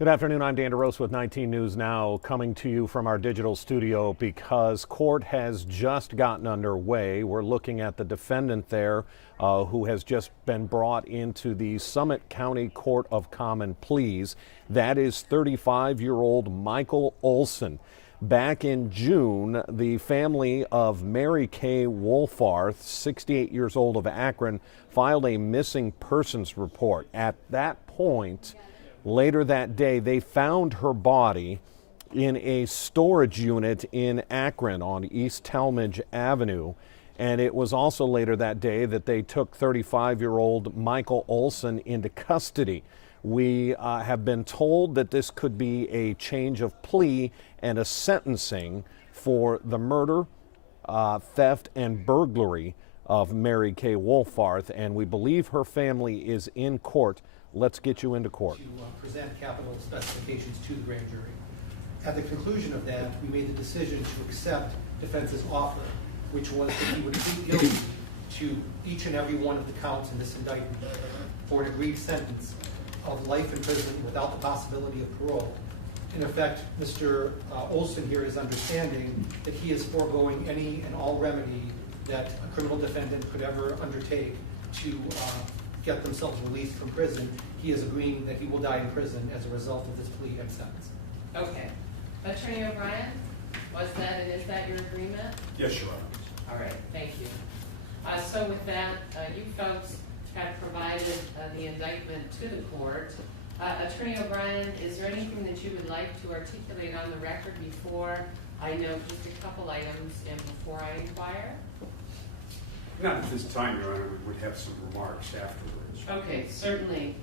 Good afternoon. I'm Dan DeRose with 19 News Now, coming to you from our digital studio because court has just gotten underway. We're looking at the defendant there who has just been brought into the Summit County Court of Common Pleas. That is 35-year-old Michael Olson. Back in June, the family of Mary Kay Wolfarth, 68 years old, of Akron, filed a missing persons report. At that point, later that day, they found her body in a storage unit in Akron on East Talmadge Avenue. And it was also later that day that they took 35-year-old Michael Olson into custody. We have been told that this could be a change of plea and a sentencing for the murder, theft, and burglary of Mary Kay Wolfarth, and we believe her family is in court. Let's get you into court. To present capital specifications to the grand jury. At the conclusion of that, we made the decision to accept defense's offer, which was that he would plead guilty to each and every one of the counts in this indictment for an agreed sentence of life in prison without the possibility of parole. In effect, Mr. Olson here is understanding that he is foregoing any and all remedy that a criminal defendant could ever undertake to get themselves released from prison. He is agreeing that he will die in prison as a result of this plea and sentence. Okay. Attorney O'Brien, is that your agreement? Yes, Your Honor. All right, thank you. So with that, you folks have provided the indictment to the court. Attorney O'Brien, is there anything that you would like to articulate on the record before I note just a couple items and before I inquire? Not at this time, Your Honor. We would have some remarks afterwards. Okay, certainly.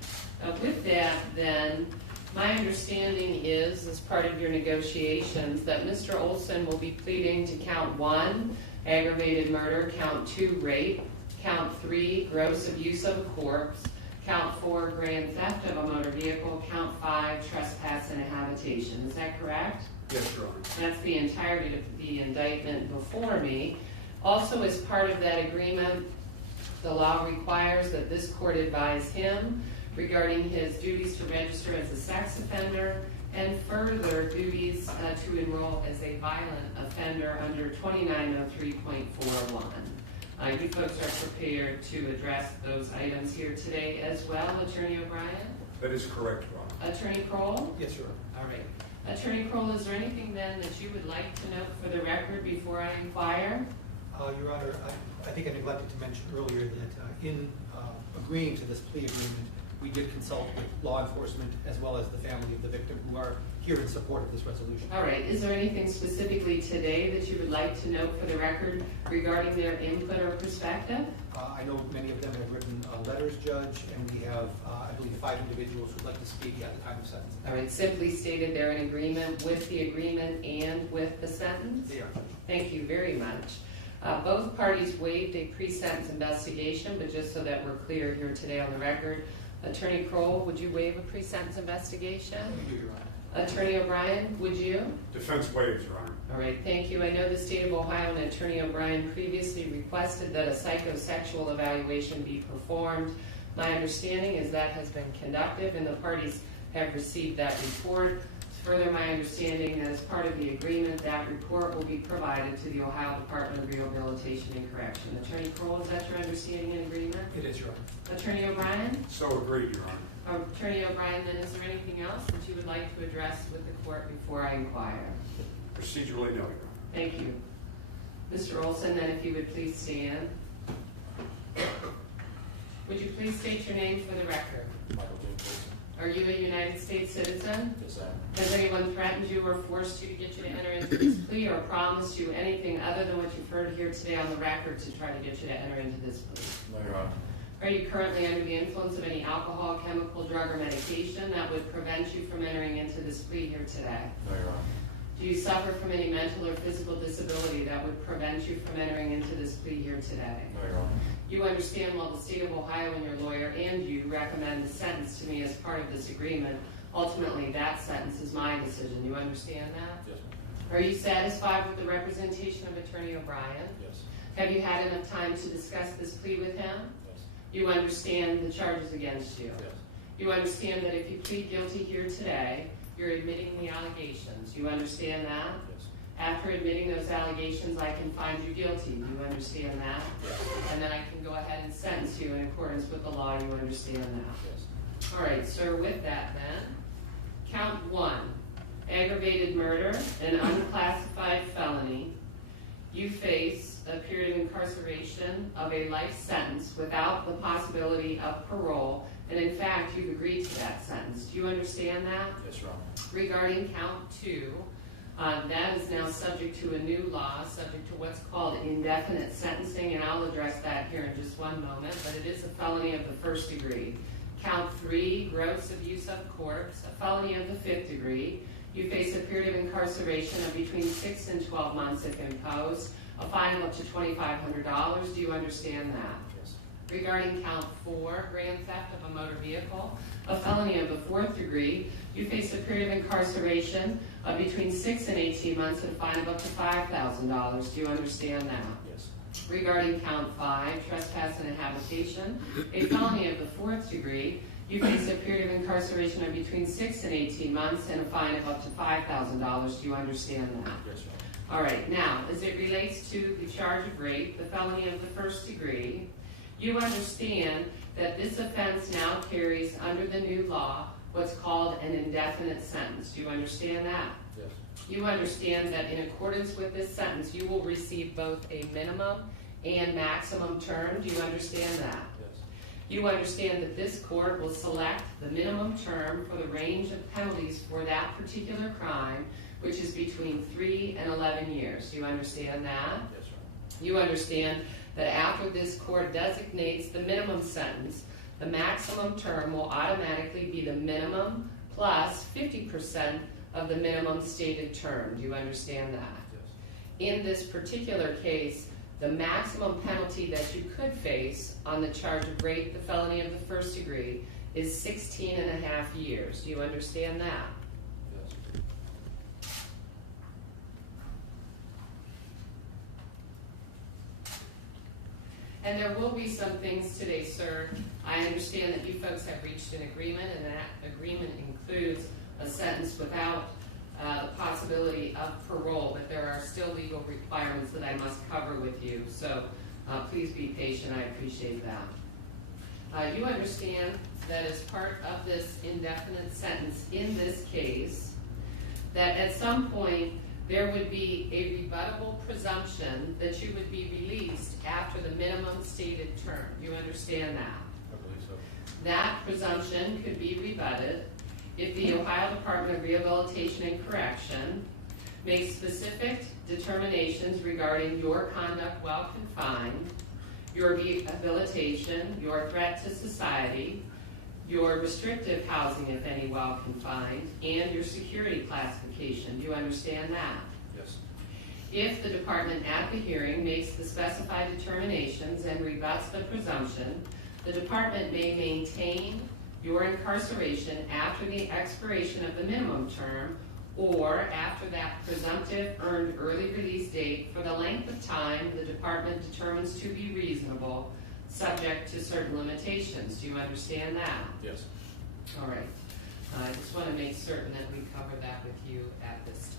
With that, then, my understanding is, as part of your negotiations, that Mr. Olson will be pleading to count 1, aggravated murder, count 2, rape, count 3, gross abuse of a corpse, count 4, grand theft of a motor vehicle, count 5, trespass in a habitation. Is that correct? Yes, Your Honor. That's the entirety of the indictment before me. Also, as part of that agreement, the law requires that this court advise him regarding his duties to register as a sex offender and further duties to enroll as a violent offender under 2903.41. You folks are prepared to address those items here today as well, Attorney O'Brien? That is correct, Your Honor. Attorney Kroll? Yes, Your Honor. All right. Attorney Kroll, is there anything then that you would like to note for the record before I inquire? Your Honor, I think I neglected to mention earlier that in agreeing to this plea agreement, we did consult with law enforcement as well as the family of the victim who are here in support of this resolution. All right. Is there anything specifically today that you would like to note for the record regarding their input or perspective? I know many of them have written letters, Judge, and we have, I believe, 5 individuals who would like to speak at the time of sentencing. All right. Simply stated they're in agreement with the agreement and with the sentence? They are, Judge. Thank you very much. Both parties waived a pre-sentence investigation, but just so that we're clear here today on the record, Attorney Kroll, would you waive a pre-sentence investigation? I do, Your Honor. Attorney O'Brien, would you? Defense waives, Your Honor. All right, thank you. I know the state of Ohio and Attorney O'Brien previously requested that a psychosexual evaluation be performed. My understanding is that has been conducted and the parties have received that report. Further, my understanding that as part of the agreement, that report will be provided to the Ohio Department of Rehabilitation and Correction. Attorney Kroll, is that your understanding and agreement? It is, Your Honor. Attorney O'Brien? So agreed, Your Honor. Attorney O'Brien, then is there anything else that you would like to address with the court before I inquire? Procedurally, no, Your Honor. Thank you. Mr. Olson, then if you would please stand. Would you please state your name for the record? Michael James Olson. Are you a United States citizen? Yes, I am. Has anyone threatened you or forced you to get you to enter into this plea or promised you anything other than what you've heard here today on the record to try to get you to enter into this plea? No, Your Honor. Are you currently under the influence of any alcohol, chemical, drug, or medication that would prevent you from entering into this plea here today? No, Your Honor. Do you suffer from any mental or physical disability that would prevent you from entering into this plea here today? No, Your Honor. You understand while the state of Ohio and your lawyer and you recommend the sentence to me as part of this agreement, ultimately that sentence is my decision. You understand that? Yes, ma'am. Are you satisfied with the representation of Attorney O'Brien? Yes. Have you had enough time to discuss this plea with him? Yes. You understand the charges against you? Yes. You understand that if you plead guilty here today, you're admitting the allegations. You understand that? Yes. After admitting those allegations, I can find you guilty. You understand that? Yes. And then I can go ahead and sentence you in accordance with the law. You understand that? Yes. All right, sir, with that then, count 1, aggravated murder, an unclassified felony. You face a period of incarceration of a life sentence without the possibility of parole, and in fact, you've agreed to that sentence. Do you understand that? Yes, Your Honor. Regarding count 2, that is now subject to a new law, subject to what's called indefinite sentencing, and I'll address that here in just one moment, but it is a felony of the 1st degree. Count 3, gross abuse of corpse, a felony of the 5th degree. You face a period of incarceration of between 6 and 12 months if imposed, a fine of up to $2,500. Do you understand that? Yes. Regarding count 4, grand theft of a motor vehicle, a felony of the 4th degree, you face a period of incarceration of between 6 and 18 months and a fine of up to $5,000. Do you understand that? Yes. Regarding count 5, trespass and habitation, a felony of the 4th degree, you face a period of incarceration of between 6 and 18 months and a fine of up to $5,000. Do you understand that? Yes, Your Honor. All right, now, as it relates to the charge of rape, the felony of the 1st degree, you understand that this offense now carries under the new law what's called an indefinite sentence. Do you understand that? Yes. You understand that in accordance with this sentence, you will receive both a minimum and maximum term. Do you understand that? Yes. You understand that this court will select the minimum term for the range of penalties for that particular crime, which is between 3 and 11 years. Do you understand that? Yes, Your Honor. You understand that after this court designates the minimum sentence, the maximum term will automatically be the minimum plus 50% of the minimum stated term. Do you understand that? Yes. In this particular case, the maximum penalty that you could face on the charge of rape, the felony of the 1st degree, is 16 and a half years. Do you understand that? Yes. And there will be some things today, sir. I understand that you folks have reached an agreement, and that agreement includes a sentence without the possibility of parole, but there are still legal requirements that I must cover with you. So please be patient. I appreciate that. You understand that as part of this indefinite sentence in this case, that at some point there would be a rebuttable presumption that you would be released after the minimum stated term. You understand that? I believe so. That presumption could be rebutted if the Ohio Department of Rehabilitation and Correction makes specific determinations regarding your conduct while confined, your rehabilitation, your threat to society, your restrictive housing, if any, while confined, and your security classification. Do you understand that? Yes. If the department at the hearing makes the specified determinations and rebuts the presumption, the department may maintain your incarceration after the expiration of the minimum term or after that presumptive earned early release date for the length of time the department determines to be reasonable, subject to certain limitations. Do you understand that? Yes. All right. I just want to make certain that we cover that with you at this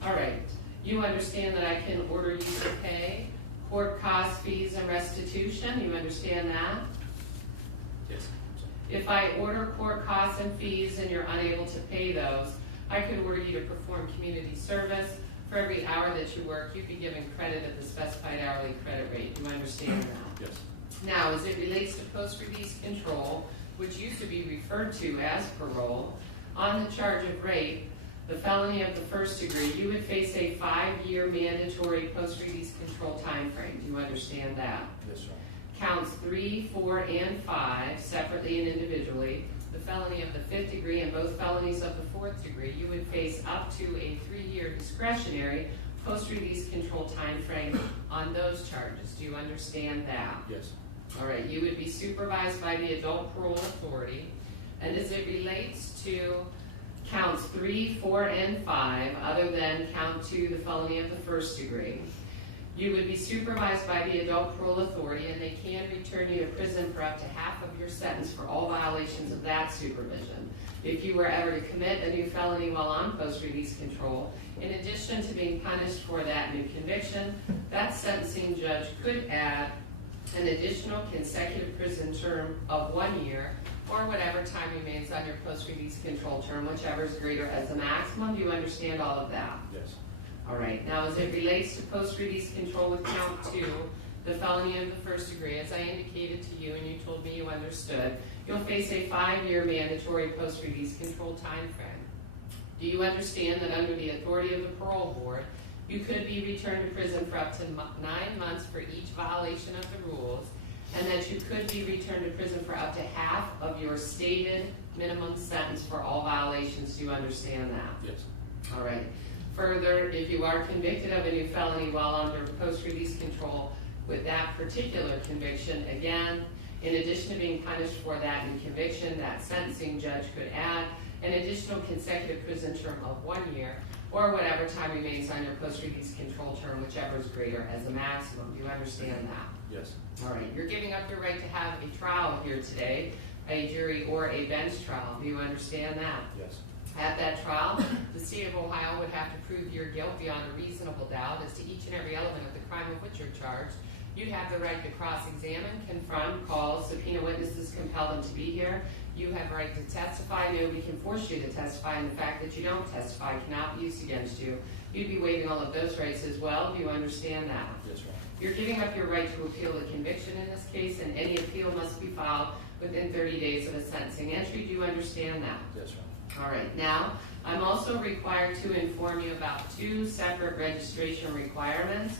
time. All right. You understand that I can order you to pay court costs, fees, and restitution. You understand that? Yes. If I order court costs and fees and you're unable to pay those, I could order you to perform community service. For every hour that you work, you'd be given credit at the specified hourly credit rate. You understand that? Yes. Now, as it relates to post-release control, which used to be referred to as parole, on the charge of rape, the felony of the 1st degree, you would face a 5-year mandatory post-release control time frame. Do you understand that? Yes, sir. Counts 3, 4, and 5, separately and individually, the felony of the 5th degree and both felonies of the 4th degree, you would face up to a 3-year discretionary post-release control time frame on those charges. Do you understand that? Yes. All right, you would be supervised by the adult parole authority. And as it relates to counts 3, 4, and 5, other than count 2, the felony of the 1st degree, You would be supervised by the adult parole authority, and they can return you to prison for up to half of your sentence for all violations of that supervision. If you were ever to commit a new felony while on post-release control, in addition to being punished for that new conviction, that sentencing judge could add an additional consecutive prison term of 1 year or whatever time remains on your post-release control term, whichever is greater as a maximum. Do you understand all of that? Yes. All right. Now, as it relates to post-release control with count 2, the felony of the first degree, as I indicated to you and you told me you understood, you'll face a 5-year mandatory post-release control time frame. Do you understand that under the authority of the parole board, you could be returned to prison for up to 9 months for each violation of the rules, and that you could be returned to prison for up to half of your stated minimum sentence for all violations? Do you understand that? Yes. All right. Further, if you are convicted of a new felony while under post-release control with that particular conviction, again, in addition to being punished for that new conviction, that sentencing judge could add an additional consecutive prison term of 1 year or whatever time remains on your post-release control term, whichever is greater as a maximum. Do you understand that? Yes. All right. You're giving up your right to have a trial here today, a jury or a bench trial. Do you understand that? Yes. At that trial, the state of Ohio would have to prove your guilt beyond a reasonable doubt as to each and every element of the crime of which you're charged. You'd have the right to cross-examine, confront, call, subpoena witnesses, compel them to be here. You have the right to testify. Nobody can force you to testify, and the fact that you don't testify cannot be used against you. You'd be waiving all of those rights as well. Do you understand that? Yes, Your Honor. You're giving up your right to appeal the conviction in this case, and any appeal must be filed within 30 days of a sentencing entry. Do you understand that? Yes, Your Honor. All right. Now, I'm also required to inform you about 2 separate registration requirements.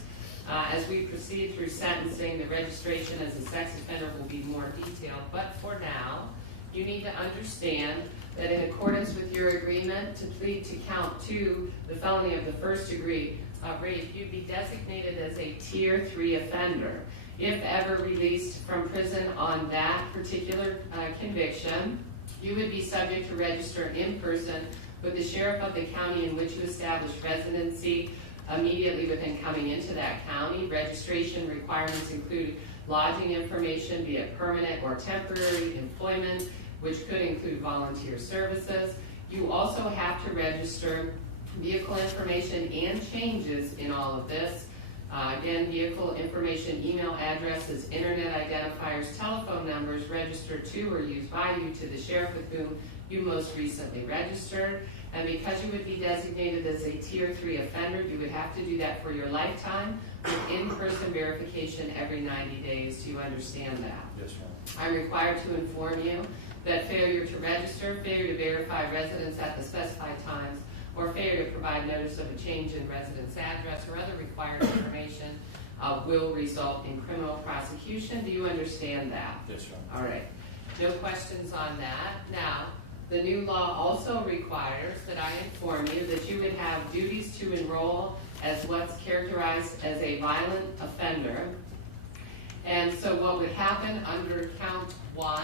As we proceed through sentencing, the registration as a sex offender will be more detailed, but for now, you need to understand that in accordance with your agreement to plead to count 2, the felony of the first degree rape, you'd be designated as a Tier 3 offender. If ever released from prison on that particular conviction, you would be subject to register in person with the sheriff of the county in which you establish residency immediately within coming into that county. Registration requirements include lodging information, be it permanent or temporary employment, which could include volunteer services. You also have to register vehicle information and changes in all of this. Again, vehicle information, email addresses, internet identifiers, telephone numbers registered to or used by you to the sheriff with whom you most recently registered. And because you would be designated as a Tier 3 offender, you would have to do that for your lifetime with in-person verification every 90 days. Do you understand that? Yes, Your Honor. I'm required to inform you that failure to register, failure to verify residence at the specified times, or failure to provide notice of a change in residence address or other required information will result in criminal prosecution. Do you understand that? Yes, Your Honor. All right. No questions on that. Now, the new law also requires that I inform you that you would have duties to enroll as what's characterized as a violent offender. And so what would happen under count 1,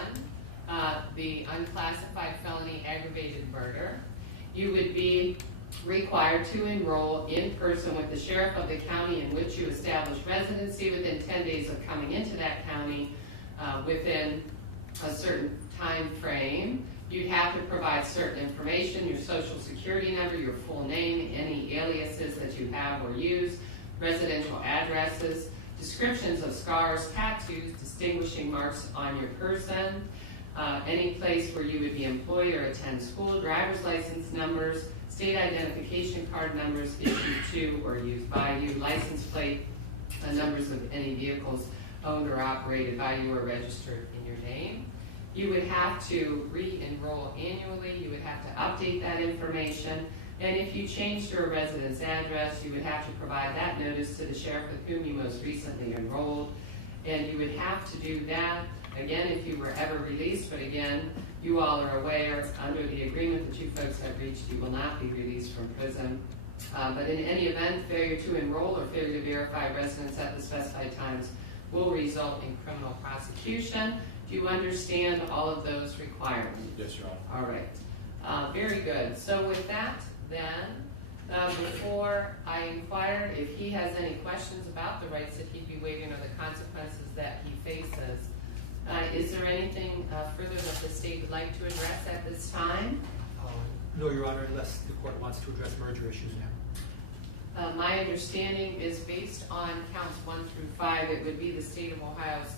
the unclassified felony aggravated murder, you would be required to enroll in person with the sheriff of the county in which you establish residency within 10 days of coming into that county within a certain time frame. You'd have to provide certain information, your social security number, your full name, any aliases that you have or use, residential addresses, descriptions of scars, tattoos, distinguishing marks on your person, any place where you would be employed or attend school, driver's license numbers, state identification card numbers issued to or used by you, license plate numbers of any vehicles owned or operated by you or registered in your name. You would have to re-enroll annually. You would have to update that information. And if you changed your residence address, you would have to provide that notice to the sheriff with whom you most recently enrolled. And you would have to do that, again, if you were ever released. But again, you all are aware, under the agreement that you folks have reached, you will not be released from prison. But in any event, failure to enroll or failure to verify residence at the specified times will result in criminal prosecution. Do you understand all of those requirements? Yes, Your Honor. All right. Very good. So with that, then, Before I inquire if he has any questions about the rights that he'd be waiving or the consequences that he faces, is there anything further that the state would like to address at this time? No, Your Honor, unless the court wants to address merger issues now. My understanding is based on counts 1 through 5, it would be the state of Ohio's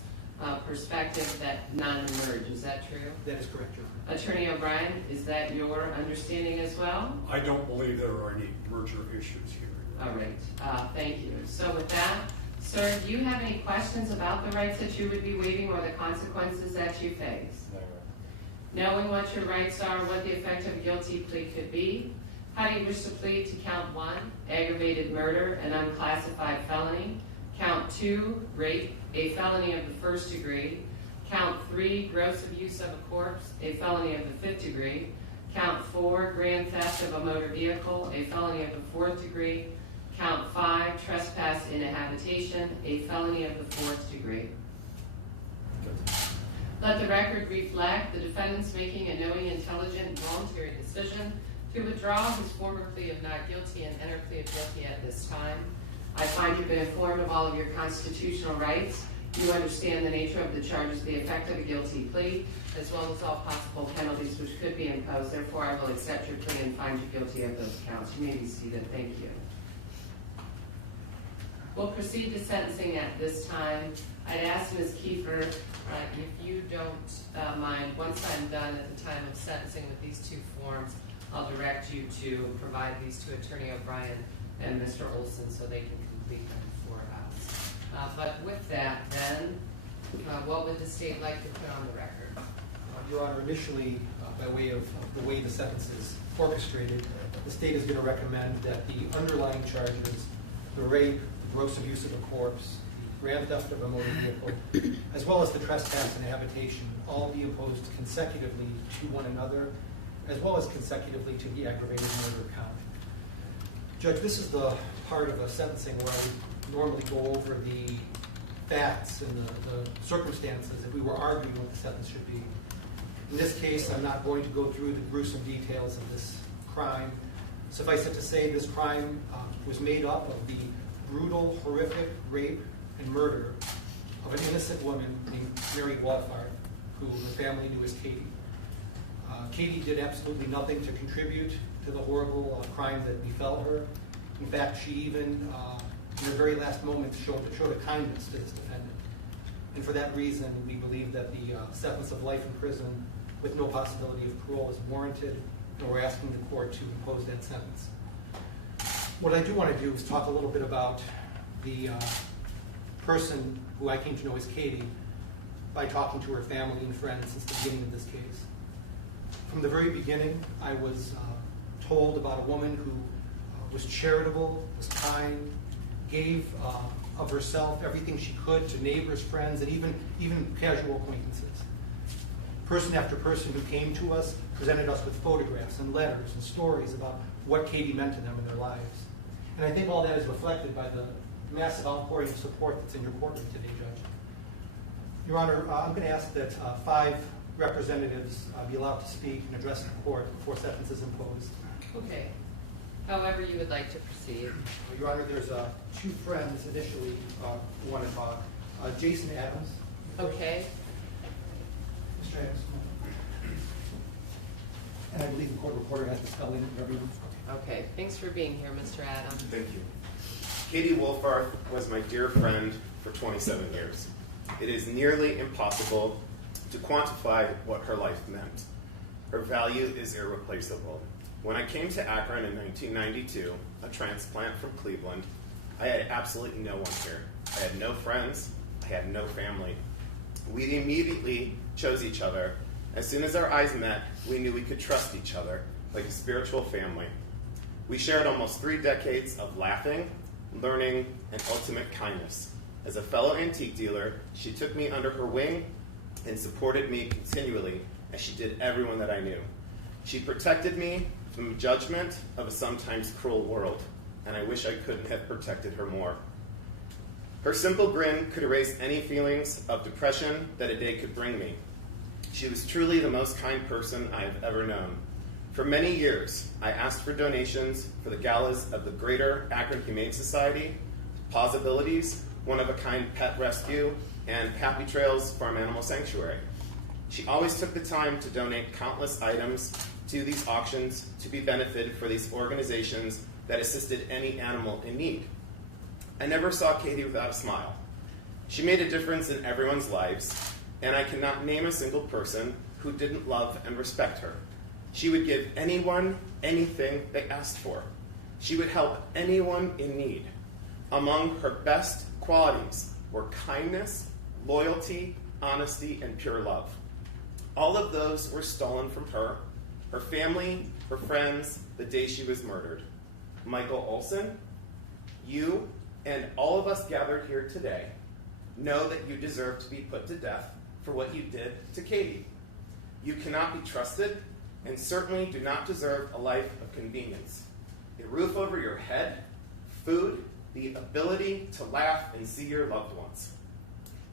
perspective that none emerge. Is that true? That is correct, Your Honor. Attorney O'Brien, is that your understanding as well? I don't believe there are any merger issues here. All right, thank you. So with that, sir, do you have any questions about the rights that you would be waiving or the consequences that you face? No. Knowing what your rights are, what the effect of a guilty plea could be, how do you wish to plead to count 1, aggravated murder, an unclassified felony, count 2, rape, a felony of the 1st degree, count 3, gross abuse of a corpse, a felony of the 5th degree, count 4, grand theft of a motor vehicle, a felony of the 4th degree, count 5, trespass in a habitation, a felony of the 4th degree. Let the record reflect the defendant's making a knowing, intelligent, and voluntary decision to withdraw his former plea of not guilty and enter plea of guilty at this time. I find you've been informed of all of your constitutional rights. You understand the nature of the charges, the effect of a guilty plea, as well as all possible penalties which could be imposed. Therefore, I will accept your plea and find you guilty of those counts. You may be seated. Thank you. We'll proceed to sentencing at this time. I'd ask Ms. Kiefer, if you don't mind, once I'm done at the time of sentencing with these 2 forms, I'll direct you to provide these to Attorney O'Brien and Mr. Olson so they can complete them for us. But with that, then, what would the state like to put on the record? Your Honor, initially, by way of the way the sentence is orchestrated, the state is going to recommend that the underlying charges, the rape, gross abuse of a corpse, grand theft of a motor vehicle, as well as the trespass in a habitation, all be opposed consecutively to one another, as well as consecutively to the aggravated murder count. Judge, this is the part of a sentencing where I normally go over the facts and the circumstances if we were arguing what the sentence should be. In this case, I'm not going to go through the gruesome details of this crime. Suffice it to say, this crime was made up of the brutal, horrific rape and murder of an innocent woman named Mary Walfart, who her family knew as Katie. Katie did absolutely nothing to contribute to the horrible crime that befell her. In fact, she even, in her very last moments, showed a kindness to this defendant. And for that reason, we believe that the sentence of life in prison with no possibility of parole is warranted, and we're asking the court to impose that sentence. What I do want to do is talk a little bit about the person who I came to know as Katie by talking to her family and friends since the beginning of this case. From the very beginning, I was told about a woman who was charitable, was kind, gave of herself everything she could to neighbors, friends, and even casual acquaintances. Person after person who came to us presented us with photographs and letters and stories about what Katie meant to them in their lives. And I think all that is reflected by the massive outpouring of support that's in your courtroom today, Judge. Your Honor, I'm going to ask that 5 representatives be allowed to speak and address the court before sentence is imposed. Okay. However you would like to proceed. Your Honor, there's 2 friends initially who want to talk. Jason Adams. Okay. Mr. Adams. And I believe the court reporter has the spelling of everyone. Okay. Thanks for being here, Mr. Adams. Thank you. Katie Wolfarth was my dear friend for 27 years. It is nearly impossible to quantify what her life meant. Her value is irreplaceable. When I came to Akron in 1992, a transplant from Cleveland, I had absolutely no one here. I had no friends. I had no family. We immediately chose each other. As soon as our eyes met, we knew we could trust each other like a spiritual family. We shared almost 3 decades of laughing, learning, and ultimate kindness. As a fellow antique dealer, she took me under her wing and supported me continually, as she did everyone that I knew. She protected me from the judgment of a sometimes cruel world, and I wish I couldn't have protected her more. Her simple grin could erase any feelings of depression that a day could bring me. She was truly the most kind person I have ever known. For many years, I asked for donations for the galas of the Greater Akron Humane Society, Possibilities, One-of-a-Kind Pet Rescue, and Happy Trails Farm Animal Sanctuary. She always took the time to donate countless items to these auctions to be benefited for these organizations that assisted any animal in need. I never saw Katie without a smile. She made a difference in everyone's lives, and I cannot name a single person who didn't love and respect her. She would give anyone anything they asked for. She would help anyone in need. Among her best qualities were kindness, loyalty, honesty, and pure love. All of those were stolen from her, her family, her friends, the day she was murdered. Michael Olson, you and all of us gathered here today know that you deserve to be put to death for what you did to Katie. You cannot be trusted and certainly do not deserve a life of convenience. A roof over your head, food, the ability to laugh and see your loved ones.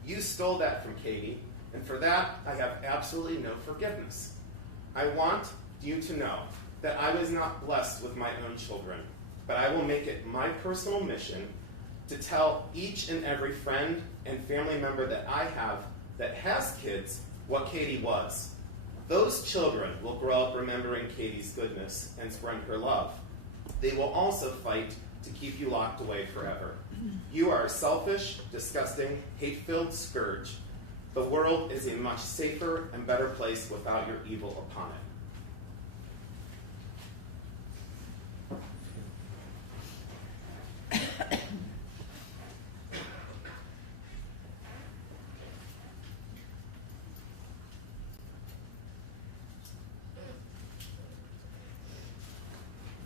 You stole that from Katie, and for that I have absolutely no forgiveness. I want you to know that I was not blessed with my own children, but I will make it my personal mission to tell each and every friend and family member that I have that has kids what Katie was. Those children will grow up remembering Katie's goodness and spread her love. They will also fight to keep you locked away forever. You are a selfish, disgusting, hate-filled scourge. The world is a much safer and better place without your evil upon it.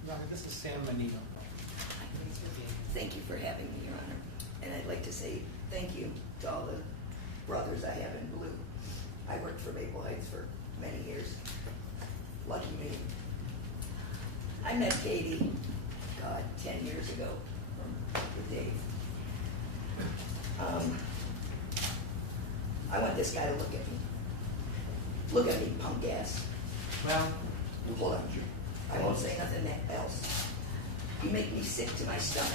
Your Honor, this is Sam Menino. Thank you for having me, Your Honor. And I'd like to say thank you to all the brothers I have in blue. I worked for Maple Heights for many years. Lucky me. I met Katie, 10 years ago with Dave. I want this guy to look at me. Look at me, punk ass. Well, Hold on. I won't say nothing else. You make me sick to my stomach.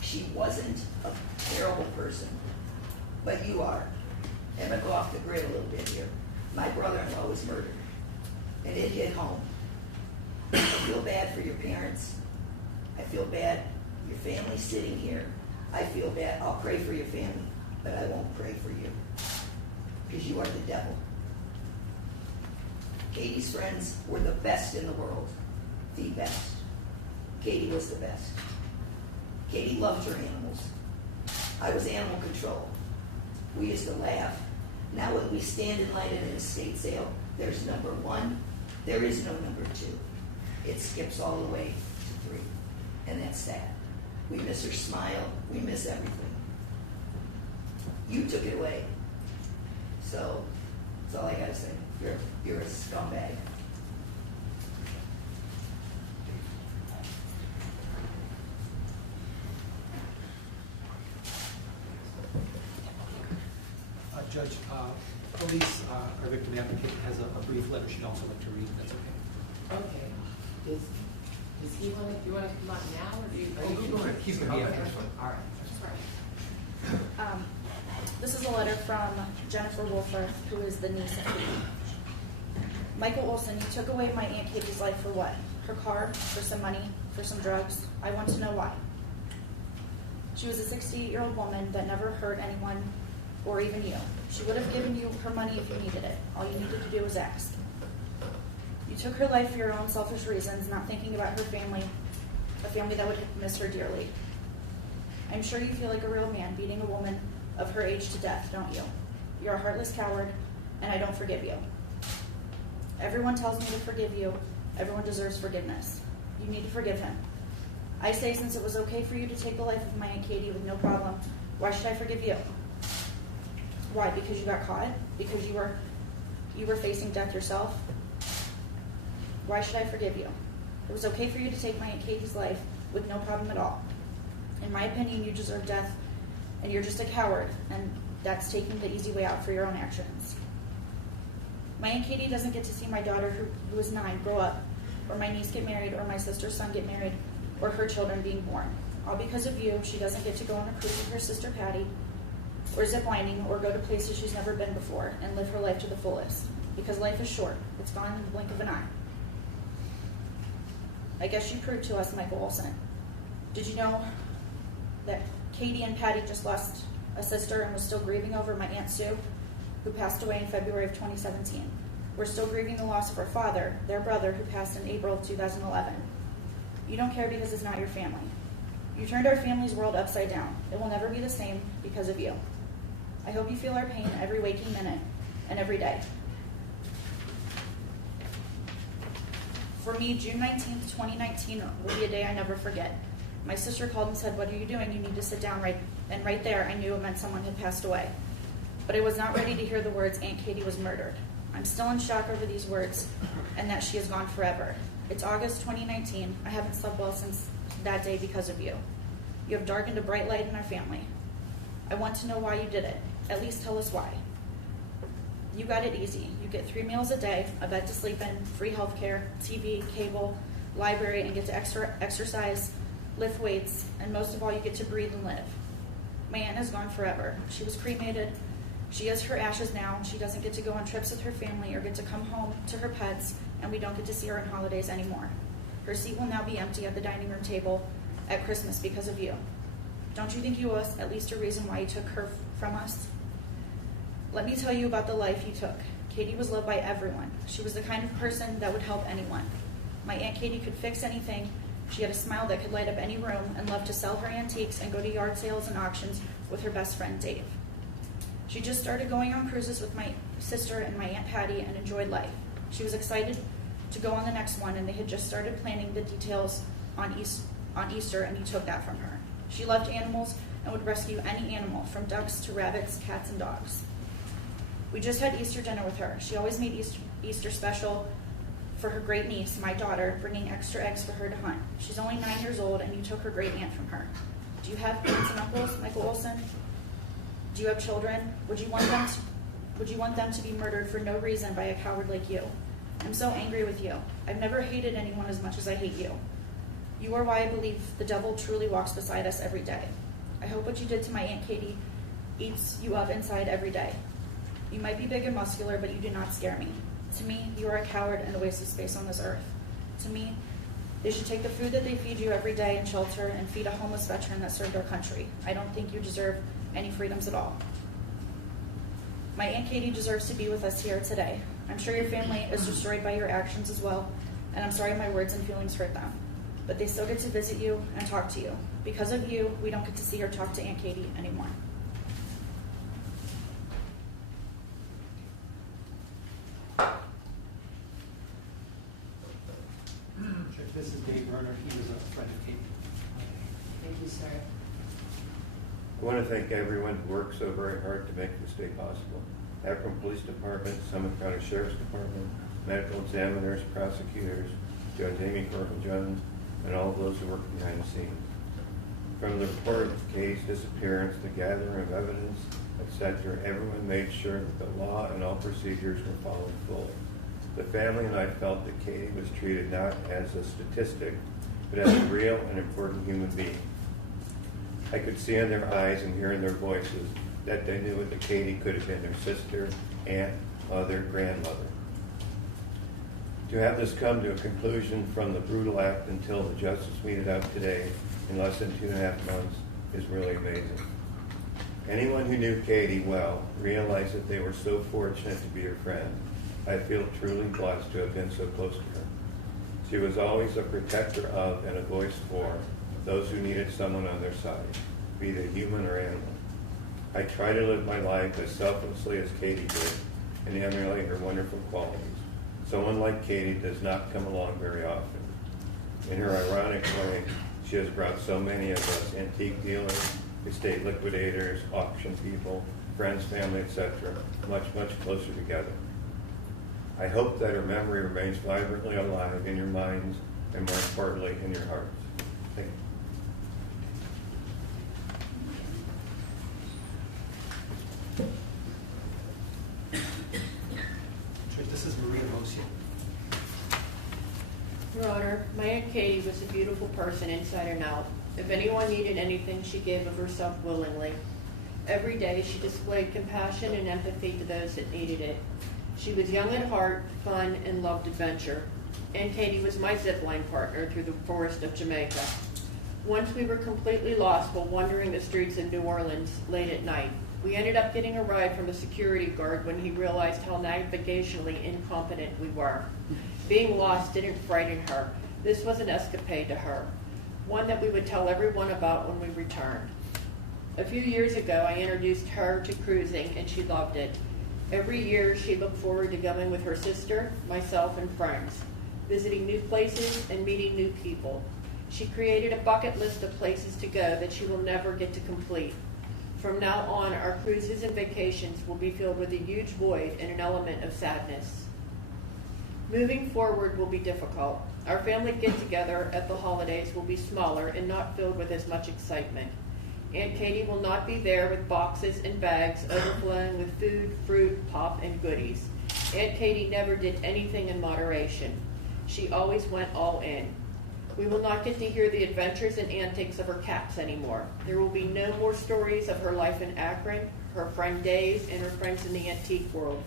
She wasn't a terrible person, but you are. I'm going to go off the grid a little bit here. My brother-in-law was murdered, and it hit home. I feel bad for your parents. I feel bad for your family sitting here. I feel bad. I'll pray for your family, but I won't pray for you, because you are the devil. Katie's friends were the best in the world, the best. Katie was the best. Katie loved her animals. I was animal control. We used to laugh. Now when we stand in line at an estate sale, there's number one, there is no number two. It skips all the way to 3, and that's sad. We miss her smile, we miss everything. You took it away. So, that's all I gotta say. You're a scumbag. Judge, police, our victim advocate has a brief letter she'd also like to read, if that's okay. Okay. Does he want to, do you want to come out now, or do you? Oh, go ahead. He's going to be after us. All right. This is a letter from Jennifer Wolforth, who is the niece of Katie. Michael Olson, you took away my Aunt Katie's life for what? Her car? For some money? For some drugs? I want to know why. She was a 68-year-old woman that never hurt anyone or even you. She would have given you her money if you needed it. All you needed to do was ask. You took her life for your own selfish reasons, not thinking about her family, a family that would miss her dearly. I'm sure you feel like a real man beating a woman of her age to death, don't you? You're a heartless coward, and I don't forgive you. Everyone tells me to forgive you. Everyone deserves forgiveness. You need to forgive him. I say, since it was okay for you to take the life of my Aunt Katie with no problem, why should I forgive you? Why? Because you got caught? Because you were facing death yourself? Why should I forgive you? It was okay for you to take my Aunt Katie's life with no problem at all. In my opinion, you deserve death, and you're just a coward, and that's taking the easy way out for your own actions. My Aunt Katie doesn't get to see my daughter, who is 9, grow up, or my niece get married, or my sister's son get married, or her children being born. All because of you, she doesn't get to go on a cruise with her sister Patty, or zip lining, or go to places she's never been before, and live her life to the fullest. Because life is short. It's gone in the blink of an eye. I guess you proved to us, Michael Olson. Did you know that Katie and Patty just lost a sister and was still grieving over my Aunt Sue, who passed away in February of 2017? We're still grieving the loss of her father, their brother, who passed in April of 2011. You don't care because it's not your family. You turned our family's world upside down. It will never be the same because of you. I hope you feel our pain every waking minute and every day. For me, June 19th, 2019 will be a day I never forget. My sister called and said, "What are you doing? You need to sit down." And right there, I knew it meant someone had passed away. But I was not ready to hear the words, "Aunt Katie was murdered." I'm still in shock over these words and that she is gone forever. It's August 2019. I haven't slept well since that day because of you. You have darkened a bright light in our family. I want to know why you did it. At least tell us why. You got it easy. You get 3 meals a day, a bed to sleep in, free health care, TV, cable, library, and get to exercise, lift weights, and most of all, you get to breathe and live. My aunt is gone forever. She was cremated. She has her ashes now. She doesn't get to go on trips with her family or get to come home to her pets, and we don't get to see her on holidays anymore. Her seat will now be empty at the dining room table at Christmas because of you. Don't you think you owe us at least a reason why you took her from us? Let me tell you about the life you took. Katie was loved by everyone. She was the kind of person that would help anyone. My Aunt Katie could fix anything. She had a smile that could light up any room and loved to sell her antiques and go to yard sales and auctions with her best friend, Dave. She just started going on cruises with my sister and my Aunt Patty and enjoyed life. She was excited to go on the next one, and they had just started planning the details on Easter, and he took that from her. She loved animals and would rescue any animal, from ducks to rabbits, cats, and dogs. We just had Easter dinner with her. She always made Easter special for her great niece, my daughter, bringing extra eggs for her to hunt. She's only 9 years old, and you took her great aunt from her. Do you have aunts and uncles, Michael Olson? Do you have children? Would you want them to be murdered for no reason by a coward like you? I'm so angry with you. I've never hated anyone as much as I hate you. You are why I believe the devil truly walks beside us every day. I hope what you did to my Aunt Katie eats you up inside every day. You might be big and muscular, but you do not scare me. To me, you are a coward and a waste of space on this earth. To me, they should take the food that they feed you every day in shelter and feed a homeless veteran that served our country. I don't think you deserve any freedoms at all. My Aunt Katie deserves to be with us here today. I'm sure your family is destroyed by your actions as well, and I'm sorry my words and feelings hurt them. But they still get to visit you and talk to you. Because of you, we don't get to see or talk to Aunt Katie anymore. Judge, this is Dave Werner. He was a friend of Katie. Thank you, sir. I want to thank everyone who worked so very hard to make this day possible. Akron Police Department, Summit County Sheriff's Department, medical examiners, prosecutors, Judge Amy Corcoran-Jones, and all of those who work behind the scenes. From the report of the case, disappearance, the gathering of evidence, etc., everyone made sure that the law and all procedures were followed fully. The family and I felt that Katie was treated not as a statistic, but as a real and important human being. I could see in their eyes and hear in their voices that they knew that Katie could have been their sister, aunt, mother, grandmother. To have this come to a conclusion from the brutal act until the justice meted out today in less than 2.5 months is really amazing. Anyone who knew Katie well realized that they were so fortunate to be her friend. I feel truly blessed to have been so close to her. She was always a protector of and a voice for those who needed someone on their side, be they human or animal. I try to live my life as selflessly as Katie did and emulate her wonderful qualities. Someone like Katie does not come along very often. In her ironic way, she has brought so many of us antique dealers, estate liquidators, auction people, friends, family, etc., much, much closer together. I hope that her memory remains vibrantly alive in your minds and, more importantly, in your hearts. Thank you. Judge, this Your Honor, my Aunt Katie was a beautiful person inside and out. If anyone needed anything, she gave of herself willingly. Every day she displayed compassion and empathy to those that needed it. She was young at heart, fun, and loved adventure. Aunt Katie was my zipline partner through the forest of Jamaica. Once we were completely lost while wandering the streets of New Orleans late at night. We ended up getting a ride from a security guard when he realized how navigationally incompetent we were. Being lost didn't frighten her. This was an escapade to her, one that we would tell everyone about when we returned. A few years ago, I introduced her to cruising, and she loved it. Every year, she looked forward to going with her sister, myself, and friends, visiting new places and meeting new people. She created a bucket list of places to go that she will never get to complete. From now on, our cruises and vacations will be filled with a huge void and an element of sadness. Moving forward will be difficult. Our family get-together at the holidays will be smaller and not filled with as much excitement. Aunt Katie will not be there with boxes and bags overflowing with food, fruit, pop, and goodies. Aunt Katie never did anything in moderation. She always went all in. We will not get to hear the adventures and antics of her cats anymore. There will be no more stories of her life in Akron, her friend days, and her friends in the antique world.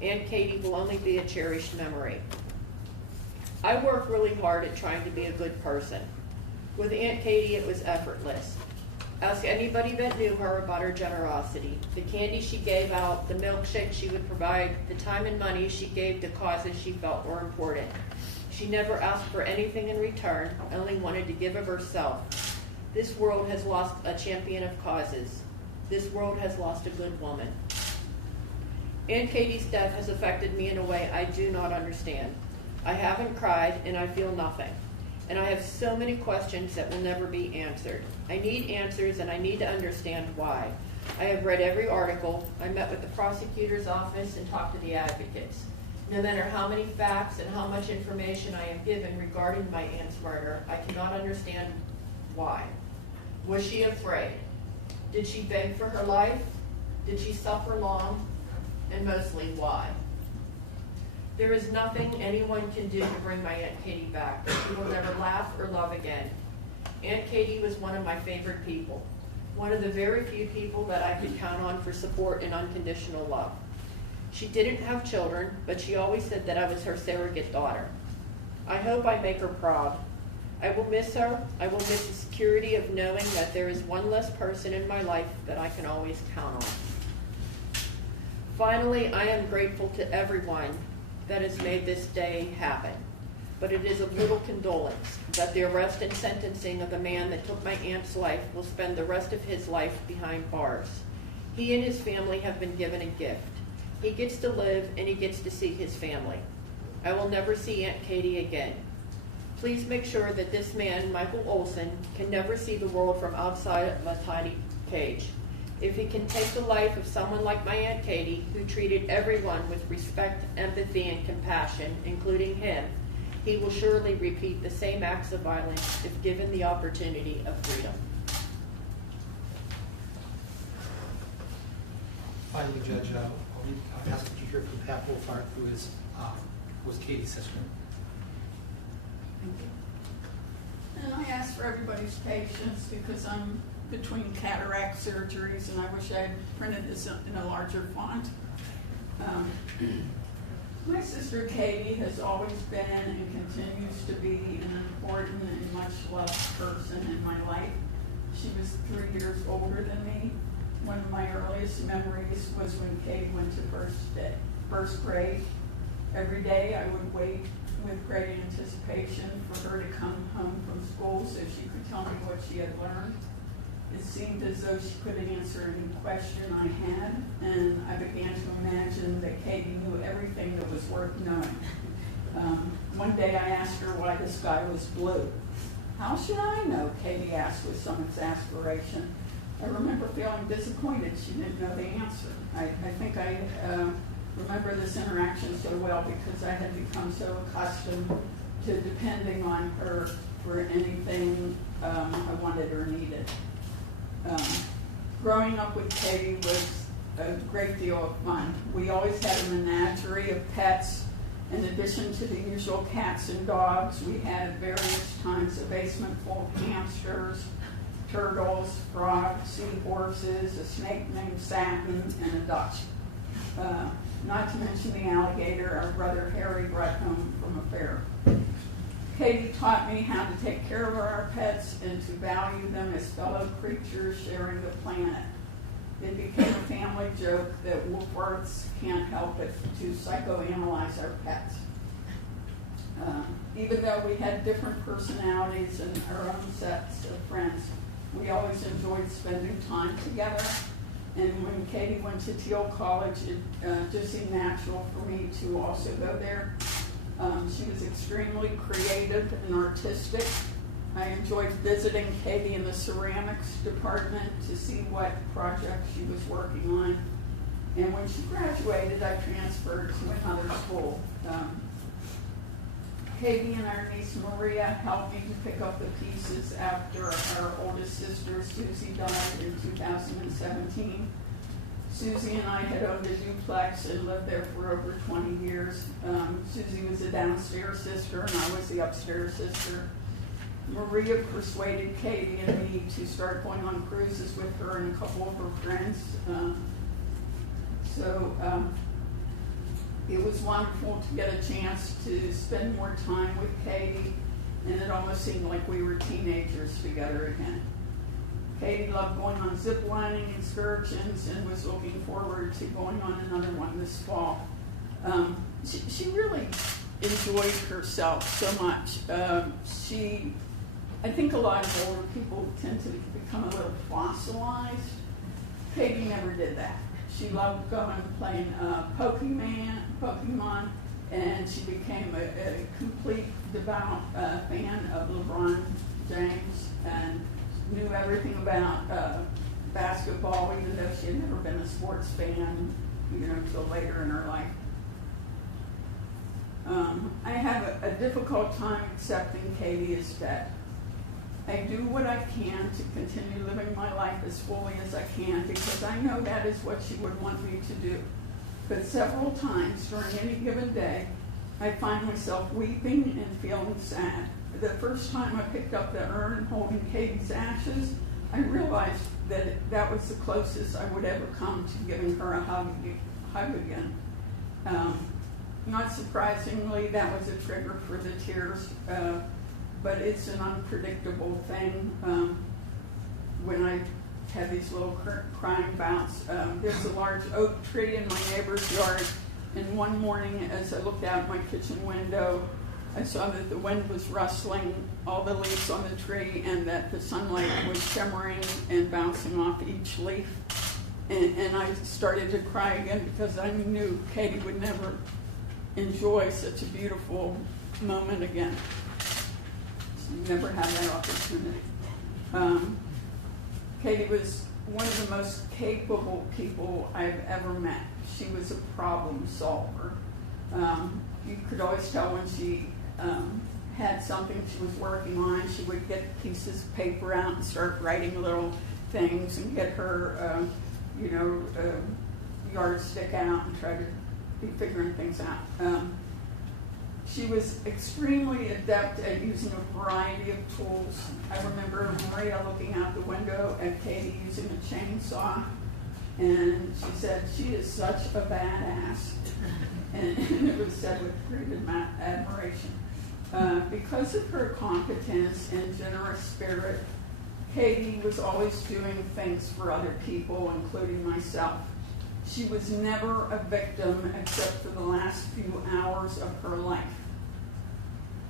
Aunt Katie will only be a cherished memory. I work really hard at trying to be a good person. With Aunt Katie, it was effortless. Ask anybody that knew her about her generosity. The candy she gave out, the milkshake she would provide, the time and money she gave to causes she felt were important. She never asked for anything in return, only wanted to give of herself. This world has lost a champion of causes. This world has lost a good woman. Aunt Katie's death has affected me in a way I do not understand. I haven't cried, and I feel nothing. And I have so many questions that will never be answered. I need answers, and I need to understand why. I have read every article. I met with the prosecutor's office and talked to the advocates. No matter how many facts and how much information I am given regarding my aunt's murder, I cannot understand why. Was she afraid? Did she beg for her life? Did she suffer long? And mostly, why? There is nothing anyone can do to bring my Aunt Katie back. She will never laugh or love again. Aunt Katie was one of my favorite people, one of the very few people that I could count on for support and unconditional love. She didn't have children, but she always said that I was her surrogate daughter. I hope I make her proud. I will miss her. I will miss the security of knowing that there is one less person in my life that I can always count on. Finally, I am grateful to everyone that has made this day happen. But it is of little condolence that the arrest and sentencing of the man that took my aunt's life will spend the rest of his life behind bars. He and his family have been given a gift. He gets to live and he gets to see his family. I will never see Aunt Katie again. Please make sure that this man, Michael Olson, can never see the world from outside of a tiny cage. If he can take the life of someone like my Aunt Katie, who treated everyone with respect, empathy, and compassion, including him, he will surely repeat the same acts of violence if given the opportunity of freedom. Finally, Judge, I'll ask that you hear from Pat Wolfhard, who was Katie's sister. And I ask for everybody's patience because I'm between cataract surgeries and I wish I had printed this in a larger font. My sister Katie has always been and continues to be an important and much loved person in my life. She was 3 years older than me. One of my earliest memories was when Katie went to first grade. Every day I would wait with great anticipation for her to come home from school so she could tell me what she had learned. It seemed as though she could answer any question I had, and I began to imagine that Katie knew everything that was worth knowing. One day I asked her why the sky was blue. How should I know? Katie asked with some exasperation. I remember feeling disappointed she didn't know the answer. I think I remember this interaction so well because I had become so accustomed to depending on her for anything I wanted or needed. Growing up with Katie was a great deal of fun. We always had a menagerie of pets, In addition to the usual cats and dogs, we had at various times a basement full of hamsters, turtles, frogs, seahorses, a snake named Satin, and a duck. Not to mention the alligator our brother Harry brought home from a fair. Katie taught me how to take care of our pets and to value them as fellow creatures sharing the planet. It became a family joke that Wolfworths can't help it to psychoanalyze our pets. Even though we had different personalities and our own sets of friends, we always enjoyed spending time together. And when Katie went to Teal College, it just seemed natural for me to also go there. She was extremely creative and artistic. I enjoyed visiting Katie in the ceramics department to see what projects she was working on. And when she graduated, I transferred to another school. Katie and our niece Maria helped me to pick up the pieces after our oldest sister Susie died in 2017. Susie and I had owned a duplex and lived there for over 20 years. Susie was the downstairs sister and I was the upstairs sister. Maria persuaded Katie and me to start going on cruises with her and a couple of her friends. It was wonderful to get a chance to spend more time with Katie, and it almost seemed like we were teenagers together again. Katie loved going on zip lining excursions and was looking forward to going on another one this fall. She really enjoyed herself so much. I think a lot of older people tend to become a little fossilized. Katie never did that. She loved going and playing Pokemon, and she became a complete devout fan of LeBron James and knew everything about basketball, even though she had never been a sports fan, until later in her life. I have a difficult time accepting Katie as dead. I do what I can to continue living my life as fully as I can because I know that is what she would want me to do. But several times during any given day, I find myself weeping and feeling sad. The first time I picked up the urn holding Katie's ashes, I realized that that was the closest I would ever come to giving her a hug again. Not surprisingly, that was a trigger for the tears. But it's an unpredictable thing. When I have these little crying bouts, there's a large oak tree in my neighbor's yard, and one morning as I looked out my kitchen window, I saw that the wind was rustling all the leaves on the tree and that the sunlight was shimmering and bouncing off each leaf. And I started to cry again because I knew Katie would never enjoy such a beautiful moment again. You never had that opportunity. Katie was one of the most capable people I've ever met. She was a problem solver. You could always tell when she had something she was working on. She would get pieces of paper out and start writing little things and get her, yardstick out and try to be figuring things out. She was extremely adept at using a variety of tools. I remember Maria looking out the window at Katie using a chainsaw, and she said, "She is such a badass." And it was said with great admiration. Because of her competence and generous spirit, Katie was always doing things for other people, including myself. She was never a victim except for the last few hours of her life.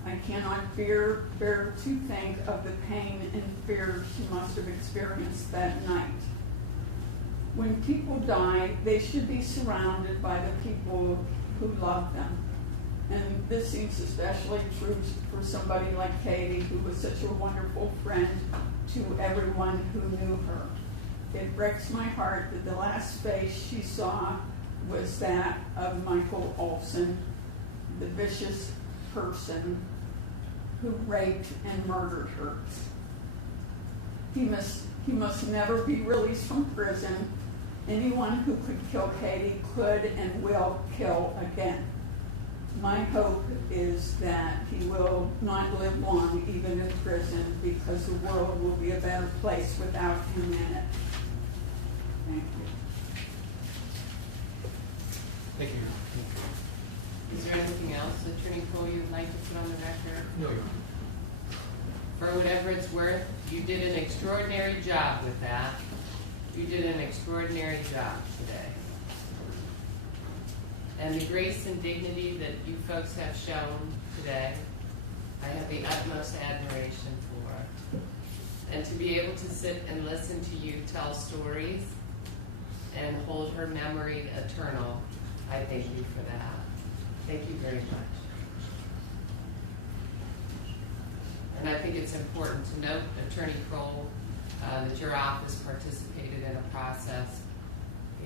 I cannot bear to think of the pain and fear she must have experienced that night. When people die, they should be surrounded by the people who love them. And this seems especially true for somebody like Katie, who was such a wonderful friend to everyone who knew her. It breaks my heart that the last face she saw was that of Michael Olson, the vicious person who raped and murdered her. He must never be released from prison. Anyone who could kill Katie could and will kill again. My hope is that he will not live long, even in prison, because the world will be a better place without him in it. Thank you. Thank you. Is there anything else, Attorney Cole, you'd like to put on the record? No, Your Honor. For whatever it's worth, you did an extraordinary job with that. You did an extraordinary job today. And the grace and dignity that you folks have shown today, I have the utmost admiration for. And to be able to sit and listen to you tell stories and hold her memory eternal, I thank you for that. Thank you very much. And I think it's important to note, Attorney Kroll, that your office participated in a process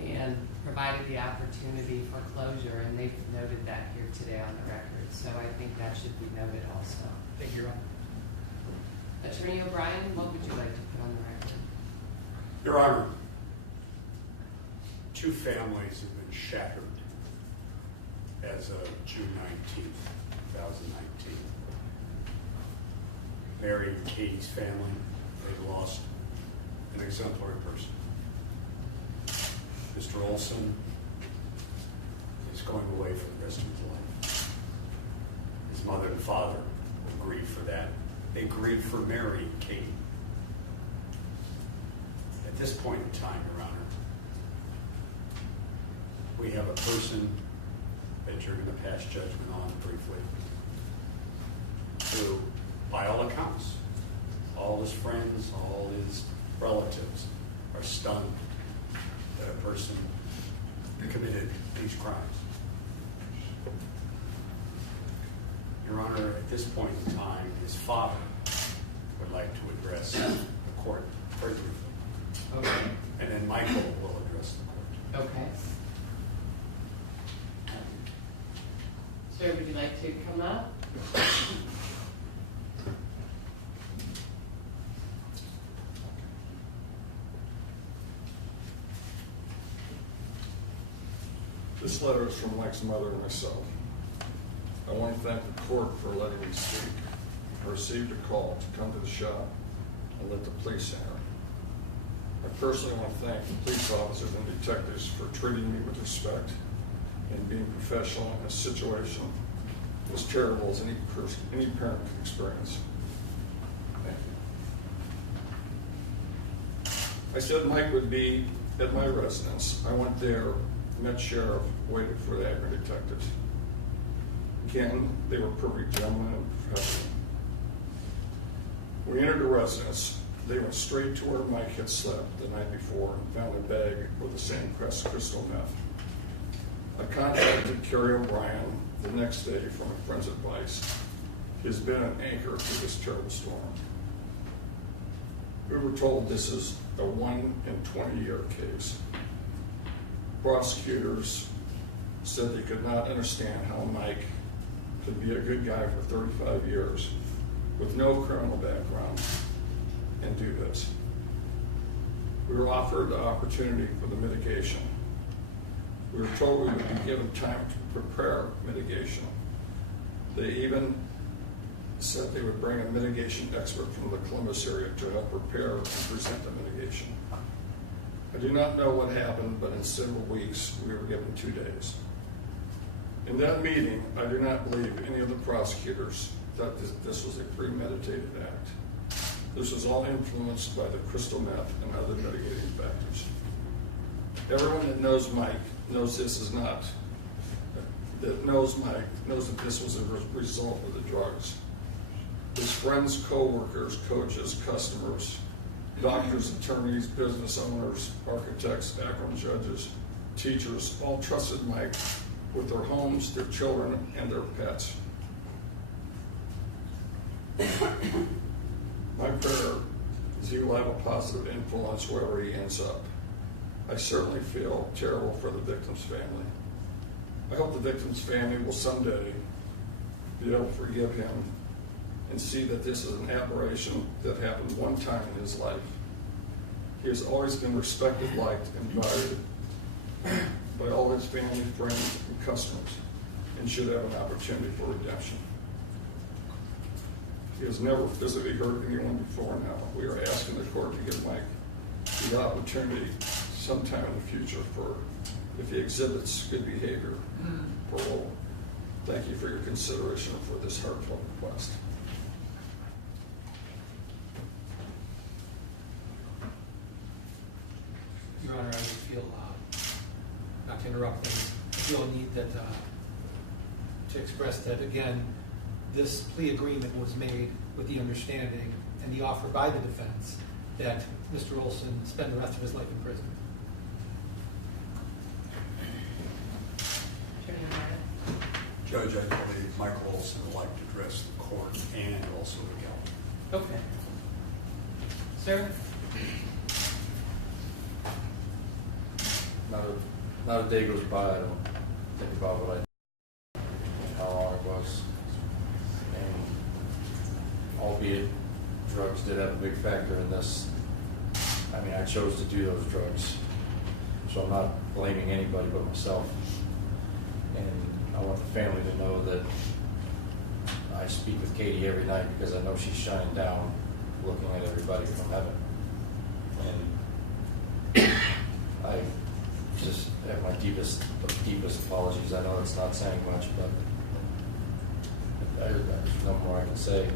and provided the opportunity for closure, and they've noted that here today on the record. So I think that should be noted also. Thank you, Your Honor. Attorney O'Brien, what would you like to put on the record? Your Honor, 2 families have been shattered as of June 19th, 2019. Mary and Katie's family, they lost an exemplary person. Mr. Olson is going away for the rest of his life. His mother and father will grieve for that. They grieve for Mary and Katie. At this point in time, Your Honor, we have a person that you're going to pass judgment on briefly, who, by all accounts, all his friends, all his relatives are stunned that a person committed these crimes. Your Honor, at this point in time, his father would like to address the court very briefly. Okay. And then Michael will address the court. Okay. Sir, would you like to come up? This letter is from Mike's mother and myself. I want to thank the court for letting me speak. I received a call to come to the shop and let the police enter. I personally want to thank the police officers and detectives for treating me with respect and being professional in a situation as terrible as any parent can experience. Thank you. I said Mike would be at my residence. I went there, met sheriff, waited for the Akron detectives. Again, they were perfect gentlemen and professional. We entered the residence. They went straight to where Mike had slept the night before and found a bag with the same crystal meth. I contacted Kerry O'Brien the next day from a friend's advice. He has been an anchor through this terrible storm. We were told this is a 1 in 20-year case. Prosecutors said they could not understand how Mike could be a good guy for 35 years with no criminal background and do this. We were offered the opportunity for the mitigation. We were told we would be given time to prepare mitigation. They even said they would bring a mitigation expert from the Columbus area to help prepare and present the mitigation. I do not know what happened, but in several weeks, we were given 2 days. In that meeting, I do not believe any of the prosecutors thought this was a premeditated act. This was all influenced by the crystal meth and other mitigating factors. Everyone that knows Mike knows this is not, that knows Mike knows that this was a result of the drugs. His friends, co-workers, coaches, customers, doctors, attorneys, business owners, architects, Akron judges, teachers, all trusted Mike with their homes, their children, and their pets. My prayer is he will have a positive influence wherever he ends up. I certainly feel terrible for the victim's family. I hope the victim's family will someday be able to forgive him and see that this is an aberration that happened one time in his life. He has always been respected, liked, and valued by all his family, friends, and customers. and should have an opportunity for redemption. He has never physically hurt anyone before now. We are asking the court to give Mike the opportunity sometime in the future for, if he exhibits good behavior, parole. Thank you for your consideration for this heartfelt request. Your Honor, I would feel, not to interrupt things, I feel a need that, to express that, again, this plea agreement was made with the understanding and the offer by the defense that Mr. Olson spend the rest of his life in prison. Attorney O'Brien. Judge, I believe Michael Olson would like to address the court and also the gallery. Okay. Sir? Not a day goes by I don't think about what I did, how long it was, and albeit drugs did have a big factor in this. I mean, I chose to do those drugs, so I'm not blaming anybody but myself. And I want the family to know that I speak with Katie every night because I know she's shining down, looking at everybody from heaven. And I just have my deepest apologies. I know it's not saying much, but there's no more I can say.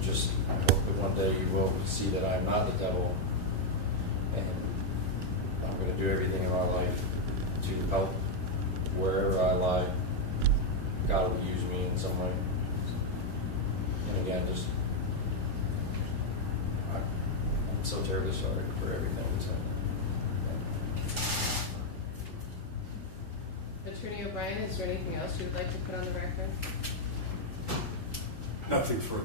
Just I hope that one day you will see that I'm not the devil, and I'm going to do everything in my life to help wherever I lie. God will use me in some way. And again, just I'm so terribly sorry for everything that's happened. Attorney O'Brien, is there anything else you would like to put on the record? Nothing further.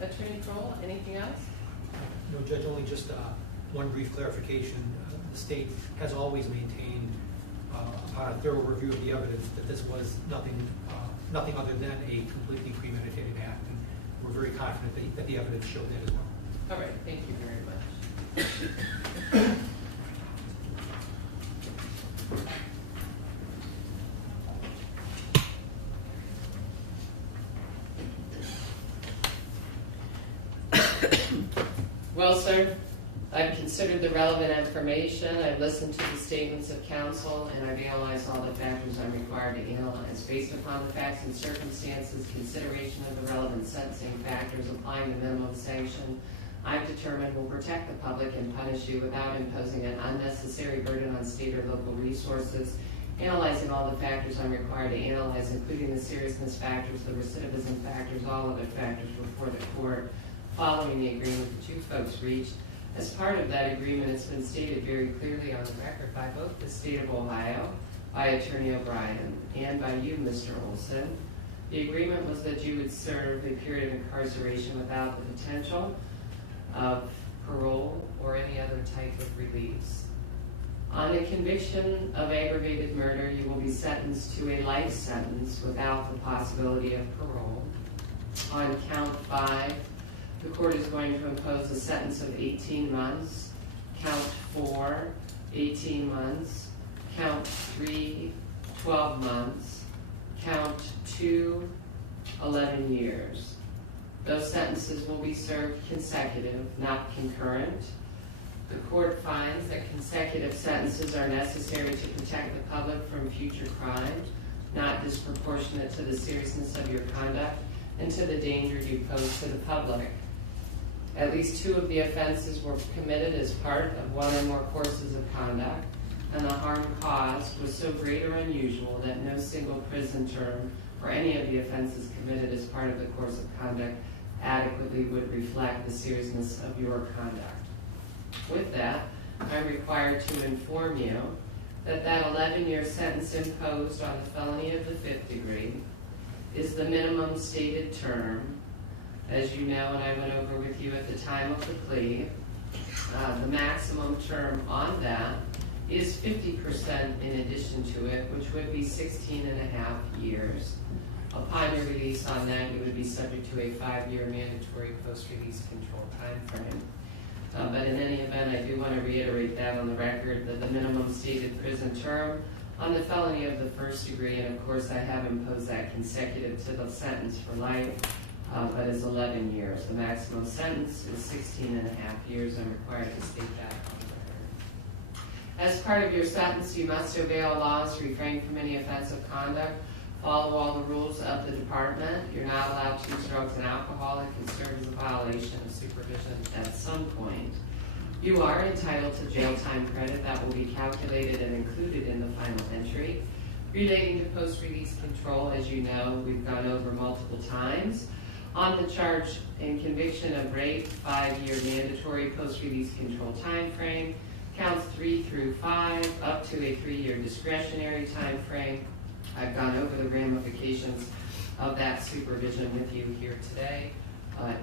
Attorney Kroll, anything else? No, Judge, only just one brief clarification. The state has always maintained, upon a thorough review of the evidence, that this was nothing other than a completely premeditated act, and we're very confident that the evidence showed that as well. All right, thank you very much. Well, sir, I've considered the relevant information, I've listened to the statements of counsel, and I've analyzed all the factors I'm required to analyze. Based upon the facts and circumstances, consideration of the relevant sentencing factors applying the minimum sanction, I've determined will protect the public and punish you without imposing an unnecessary burden on state or local resources. Analyzing all the factors I'm required to analyze, including the seriousness factors, the recidivism factors, all other factors before the court, following the agreement the two folks reached. As part of that agreement, it's been stated very clearly on the record by both the state of Ohio, by Attorney O'Brien, and by you, Mr. Olson. The agreement was that you would serve a period of incarceration without the potential of parole or any other type of release. On a conviction of aggravated murder, you will be sentenced to a life sentence without the possibility of parole. On count 5, the court is going to impose a sentence of 18 months. Count 4, 18 months. Count 3, 12 months. Count 2, 11 years. Those sentences will be served consecutive, not concurrent. The court finds that consecutive sentences are necessary to protect the public from future crimes, not disproportionate to the seriousness of your conduct and to the danger you pose to the public. At least 2 of the offenses were committed as part of one or more courses of conduct, and the harm caused was so great or unusual that no single prison term for any of the offenses committed as part of the course of conduct adequately would reflect the seriousness of your conduct. With that, I'm required to inform you that that 11-year sentence imposed on the felony of the 5th degree is the minimum stated term. As you know, and I went over with you at the time of the plea, the maximum term on that is 50% in addition to it, which would be 16 and a half years. Upon your release on that, you would be subject to a 5-year mandatory post-release control time frame. But in any event, I do want to reiterate that on the record, that the minimum stated prison term on the felony of the first degree, and of course I have imposed that consecutive to the sentence for life, but is 11 years. The maximum sentence is 16 and a half years. I'm required to state that on the record. As part of your sentence, you must obey all laws, refrain from any offensive conduct, follow all the rules of the department. You're not allowed to use drugs and alcohol. It can serve as a violation of supervision at some point. You are entitled to jail time credit that will be calculated and included in the final entry. Relating to post-release control, as you know, we've gone over multiple times. On the charge and conviction of rape, 5-year mandatory post-release control time frame, counts 3 through 5, up to a 3-year discretionary time frame. I've gone over the ramifications of that supervision with you here today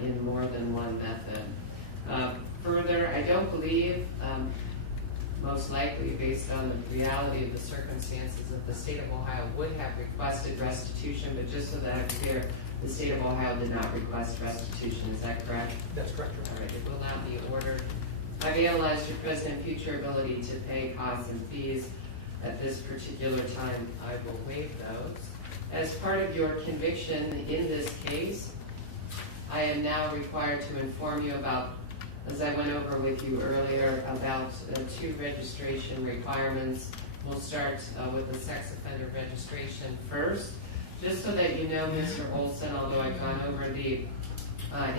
in more than one method. Further, I don't believe, most likely based on the reality of the circumstances, that the state of Ohio would have requested restitution, but just so that I'm clear, the state of Ohio did not request restitution. Is that correct? That's correct, Your Honor. All right, it will not be ordered. I've analyzed your present and future ability to pay costs and fees. At this particular time, I will waive those. As part of your conviction in this case, I am now required to inform you about, as I went over with you earlier, about 2 registration requirements. We'll start with the sex offender registration first. Just so that you know, Mr. Olson, although I've gone over the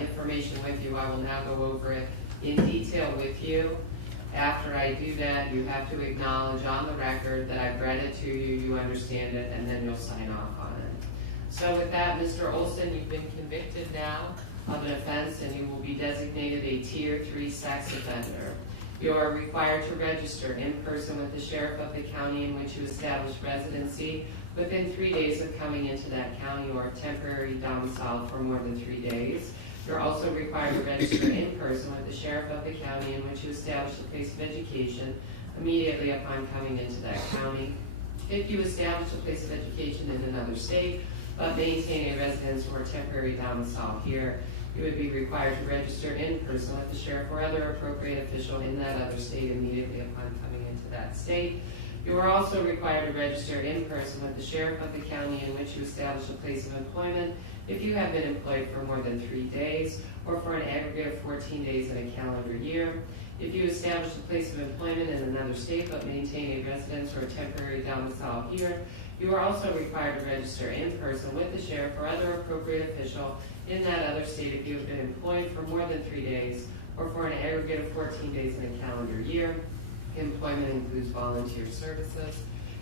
information with you, I will now go over it in detail with you. After I do that, you have to acknowledge on the record that I've read it to you, you understand it, and then you'll sign off on it. So with that, Mr. Olson, you've been convicted now of an offense, and you will be designated a Tier 3 sex offender. You are required to register in person with the sheriff of the county in which you establish residency within 3 days of coming into that county, or temporary domicile for more than 3 days. You're also required to register in person with the sheriff of the county in which you establish a place of education immediately upon coming into that county. If you establish a place of education in another state, but maintain a residence or temporary domicile here, you would be required to register in person with the sheriff or other appropriate official in that other state immediately upon coming into that state. You are also required to register in person with the sheriff of the county in which you establish a place of employment if you have been employed for more than 3 days or for an aggregate of 14 days in a calendar year. If you establish a place of employment in another state but maintain a residence or a temporary domicile here, you are also required to register in person with the sheriff or other appropriate official in that other state if you have been employed for more than 3 days or for an aggregate of 14 days in a calendar year. Employment includes volunteer services.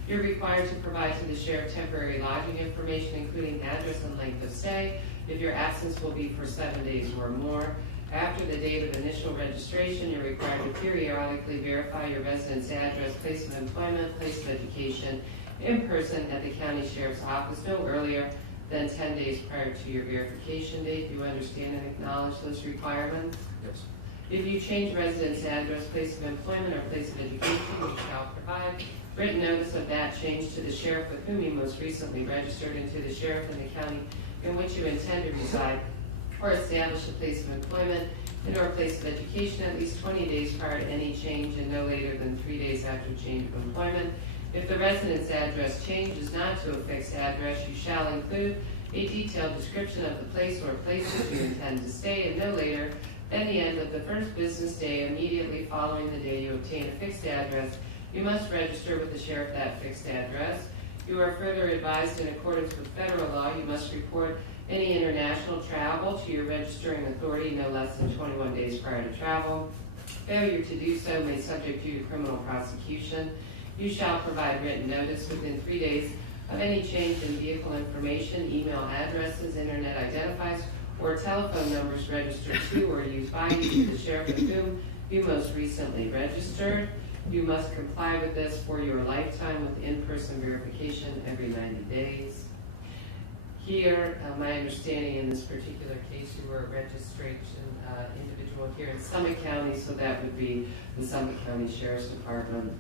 You're required to provide to the sheriff temporary lodging information, including address and length of stay, if your absence will be for 7 days or more. After the date of initial registration, you're required to periodically verify your residence address, place of employment, place of education, in person at the county sheriff's office no earlier than 10 days prior to your verification date. Do you understand and acknowledge those requirements? Yes. If you change residence address, place of employment, or place of education, you shall provide written notice of that change to the sheriff with whom you most recently registered and to the sheriff in the county in which you intend to reside or establish a place of employment and or place of education at least 20 days prior to any change and no later than 3 days after change of employment. If the residence address change is not to a fixed address, you shall include a detailed description of the place or places you intend to stay and no later than the end of the first business day immediately following the day you obtain a fixed address. You must register with the sheriff that fixed address. You are further advised in accordance with federal law, you must report any international travel to your registering authority no less than 21 days prior to travel. Failure to do so may subject you to criminal prosecution. You shall provide written notice within 3 days of any change in vehicle information, email addresses, internet identifiers, or telephone numbers registered to or used by you to the sheriff with whom you most recently registered. You must comply with this for your lifetime with in-person verification every 90 days. Here, my understanding in this particular case, you were a registration individual here in Summit County, so that would be the Summit County Sheriff's Department.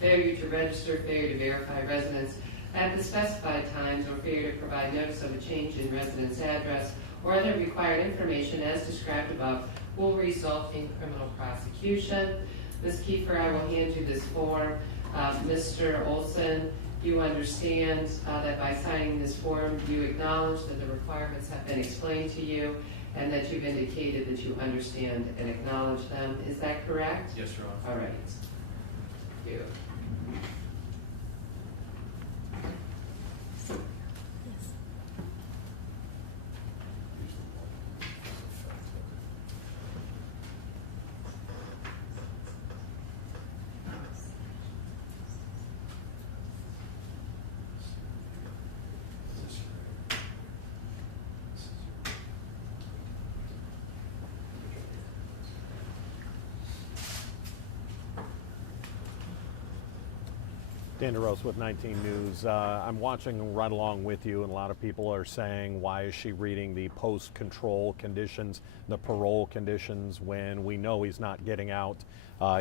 Failure to register, failure to verify residence at the specified times, or failure to provide notice of a change in residence address or other required information as described above will result in criminal prosecution. Ms. Kiefer, I will hand you this form. Mr. Olson You understand that by signing this form, you acknowledge that the requirements have been explained to you and that you've indicated that you understand and acknowledge them. Is that correct? Yes, Your Honor. All right. Thank you. Dan DeRose with 19 News. I'm watching right along with you, and a lot of people are saying, why is she reading the post-control conditions, the parole conditions, when we know he's not getting out?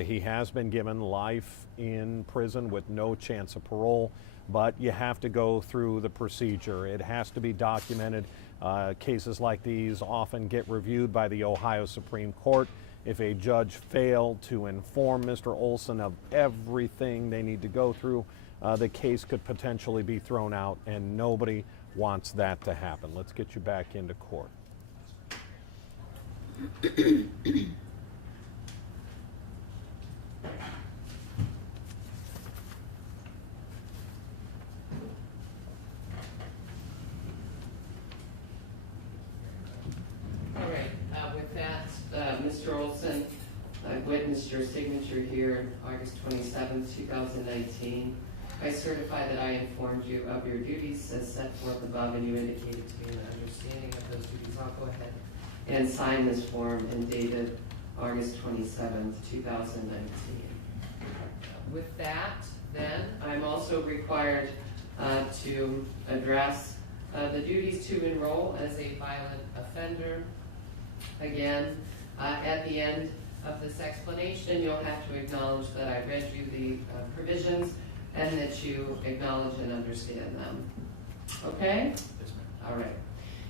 He has been given life in prison with no chance of parole, but you have to go through the procedure. It has to be documented. Cases like these often get reviewed by the Ohio Supreme Court. If a judge failed to inform Mr. Olson of everything they need to go through, the case could potentially be thrown out, and nobody wants that to happen. Let's get you back into court. All right. With that, Mr. Olson, I've witnessed your signature here August 27, 2019. I certify that I informed you of your duties as set forth above, and you indicated to me an understanding of those duties. I'll go ahead and sign this form and dated August 27, 2019. With that, then, I'm also required to address the duties to enroll as a violent offender. Again, at the end of this explanation, you'll have to acknowledge that I read you the provisions and that you acknowledge and understand them. Okay? Yes, ma'am. All right.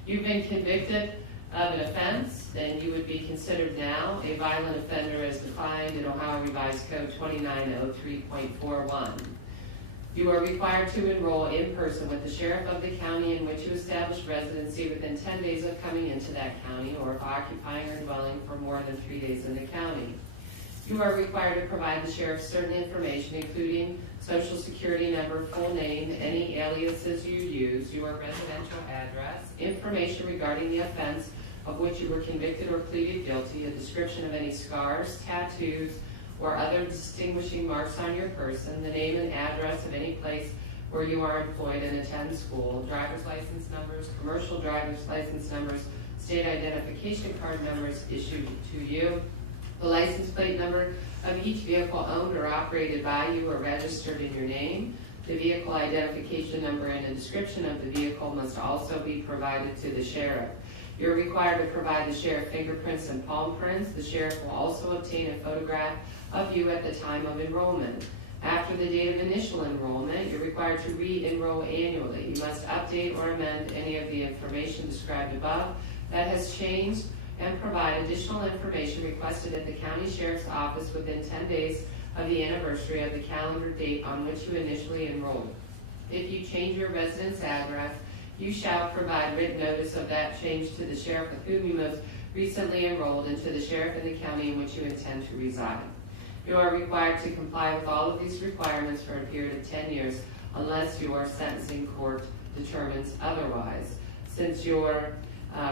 You've been convicted of an offense, and you would be considered now a violent offender as defined in Ohio Revised Code 2903.41. You are required to enroll in person with the sheriff of the county in which you establish residency within 10 days of coming into that county, or of occupying or dwelling for more than 3 days in the county. You are required to provide the sheriff certain information, including social security number, full name, any aliases you use, your residential address, information regarding the offense of which you were convicted or pleaded guilty, a description of any scars, tattoos, or other distinguishing marks on your person, the name and address of any place where you are employed and attend school, driver's license numbers, commercial driver's license numbers, state identification card numbers issued to you, the license plate number of each vehicle owned or operated by you or registered in your name. The vehicle identification number and a description of the vehicle must also be provided to the sheriff. You're required to provide the sheriff fingerprints and palm prints. The sheriff will also obtain a photograph of you at the time of enrollment. After the date of initial enrollment, you're required to re-enroll annually. You must update or amend any of the information described above that has changed and provide additional information requested at the county sheriff's office within 10 days of the anniversary of the calendar date on which you initially enrolled. If you change your residence address, you shall provide written notice of that change to the sheriff with whom you most recently enrolled and to the sheriff in the county in which you intend to reside. You are required to comply with all of these requirements for a period of 10 years unless your sentencing court determines otherwise. Since your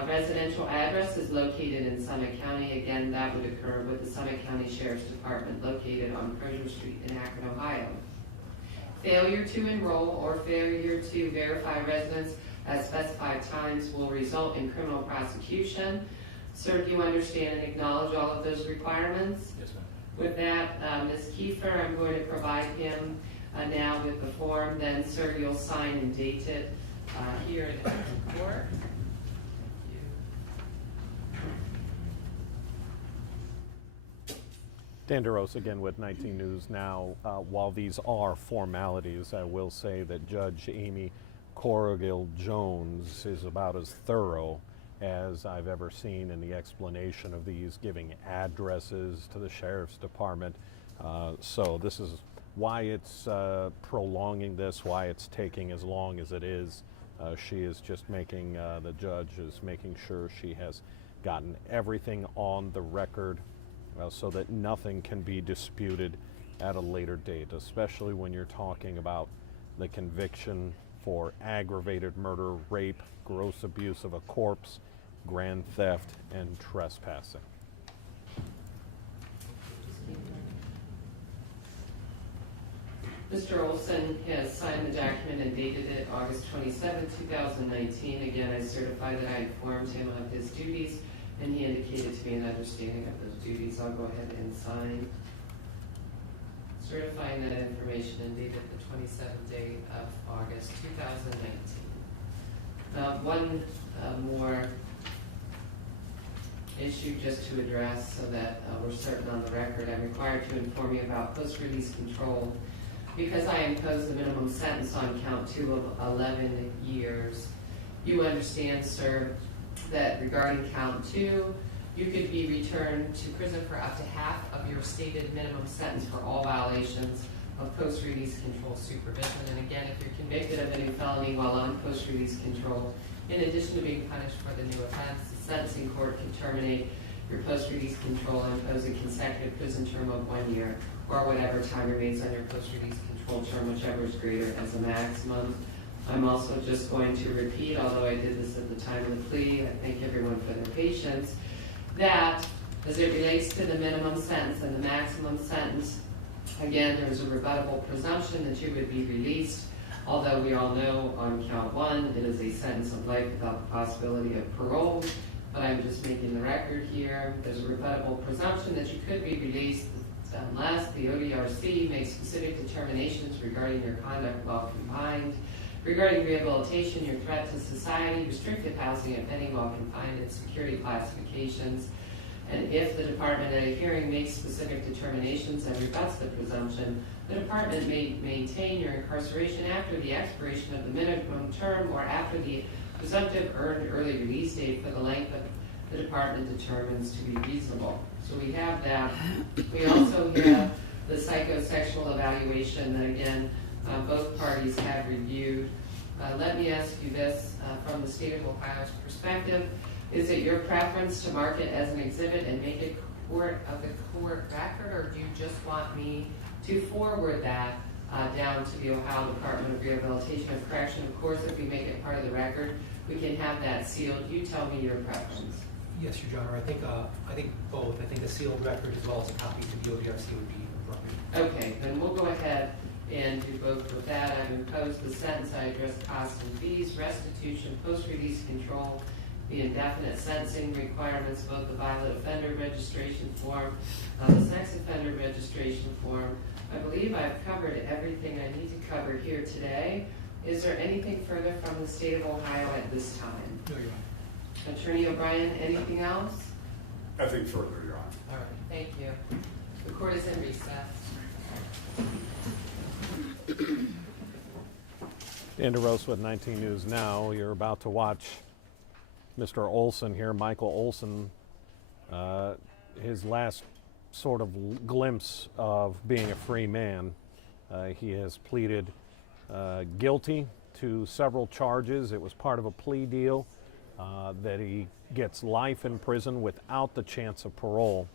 residential address is located in Summit County, again, that would occur with the Summit County Sheriff's Department located on Procedural Street in Akron, Ohio. Failure to enroll or failure to verify residence at specified times will result in criminal prosecution. Sir, do you understand and acknowledge all of those requirements? Yes, ma'am. With that, Ms. Kiefer, I'm going to provide him now with the form. Then, sir, you'll sign and date it here in Akron Court. Dan DeRose again with 19 News Now. While these are formalities, I will say that Judge Amy Corrigal-Jones is about as thorough as I've ever seen in the explanation of these, giving addresses to the Sheriff's Department. So this is why it's prolonging this, why it's taking as long as it is. She is just making, the judge is making sure she has gotten everything on the record so that nothing can be disputed at a later date, especially when you're talking about the conviction for aggravated murder, rape, gross abuse of a corpse, grand theft, and trespassing. Mr. Olson has signed the document and dated it August 27, 2019. Again, I certify that I informed him of his duties, and he indicated to me an understanding of those duties. I'll go ahead and sign. Certifying that information and dated the 27th day of August 2019. One more issue just to address so that we're certain on the record. I'm required to inform you about post-release control because I imposed the minimum sentence on count 2 of 11 years. You understand, sir, that regarding count 2, you could be returned to prison for up to half of your stated minimum sentence for all violations of post-release control supervision. And again, if you're convicted of a new felony while on post-release control, in addition to being punished for the new offense, the sentencing court can terminate your post-release control and impose a consecutive prison term of 1 year, or whatever time remains on your post-release control term, whichever is greater as a maximum. I'm also just going to repeat, although I did this at the time of the plea, I thank everyone for their patience, that as it relates to the minimum sentence and the maximum sentence, again, there's a rebuttable presumption that you would be released, although we all know on count 1, it is a sentence of life without the possibility of parole, but I'm just making the record here. There's a rebuttable presumption that you could be released unless the ODRC makes specific determinations regarding your conduct while confined, regarding rehabilitation, your threat to society, restricted housing, if any, while confined, and security classifications. And if the department at a hearing makes specific determinations and rebuts the presumption, the department may maintain your incarceration after the expiration of the minimum term or after the presumptive earned early release date for the length of the department determines to be reasonable. So we have that. We also have the psychosexual evaluation that, again, both parties have reviewed. Let me ask you this from the state of Ohio's perspective. Is it your preference to mark it as an exhibit and make it court of the court record, or do you just want me to forward that down to the Ohio Department of Rehabilitation and Correction? Of course, if we make it part of the record, we can have that sealed. You tell me your preference. Yes, Your Honor. I think both. I think a sealed record as well as a copy to the ODRC would be appropriate. Okay, then we'll go ahead and do both with that. I've imposed the sentence. I address costs and fees, restitution, post-release control, the indefinite sentencing requirements, both the violent offender registration form, the sex offender registration form. I believe I've covered everything I need to cover here today. Is there anything further from the state of Ohio at this time? No, Your Honor. Attorney O'Brien, anything else? Nothing further, Your Honor. All right, thank you. The court is in recess. DeRosa with 19 News Now. You're about to watch Mr. Olson here, Michael Olson, his last sort of glimpse of being a free man. He has pleaded guilty to several charges. It was part of a plea deal that he gets life in prison without the chance of parole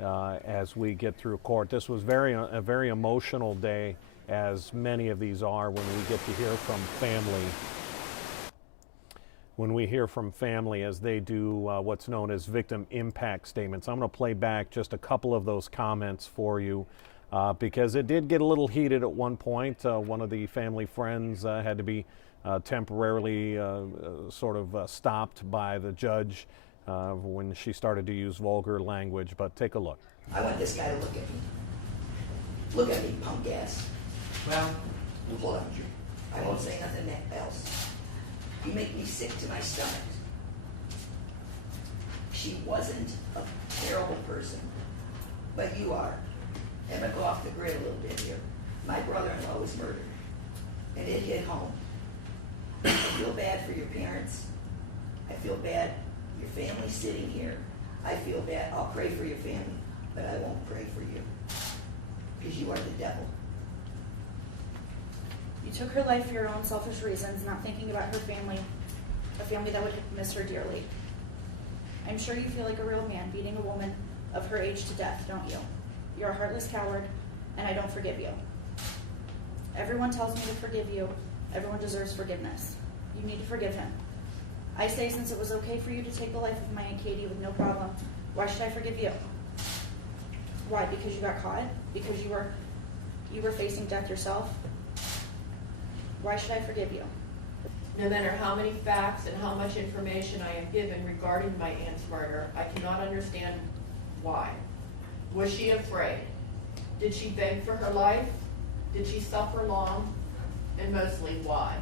as we get through court. This was a very emotional day, as many of these are, when we get to hear from family. When we hear from family as they do what's known as victim impact statements. I'm going to play back just a couple of those comments for you because it did get a little heated at one point. One of the family friends had to be temporarily stopped by the judge when she started to use vulgar language. But take a look. I want this guy to look at me. Look at me, punk ass. Well, Hold on, Drew. I won't say nothing else. You make me sick to my stomach. She wasn't a terrible person, but you are. I'm going to go off the grid a little bit here. My brother-in-law was murdered, and it hit home. I feel bad for your parents. I feel bad your family's sitting here. I feel bad. I'll pray for your family, but I won't pray for you because you are the devil. You took her life for your own selfish reasons, not thinking about her family, a family that would miss her dearly. I'm sure you feel like a real man beating a woman of her age to death, don't you? You're a heartless coward, and I don't forgive you. Everyone tells me to forgive you. Everyone deserves forgiveness. You need to forgive him. I say, since it was okay for you to take the life of my Aunt Katie with no problem, why should I forgive you? Why? Because you got caught? Because you were facing death yourself? Why should I forgive you? No matter how many facts and how much information I am given regarding my aunt's murder, I cannot understand why. Was she afraid? Did she beg for her life? Did she suffer long? And mostly, why?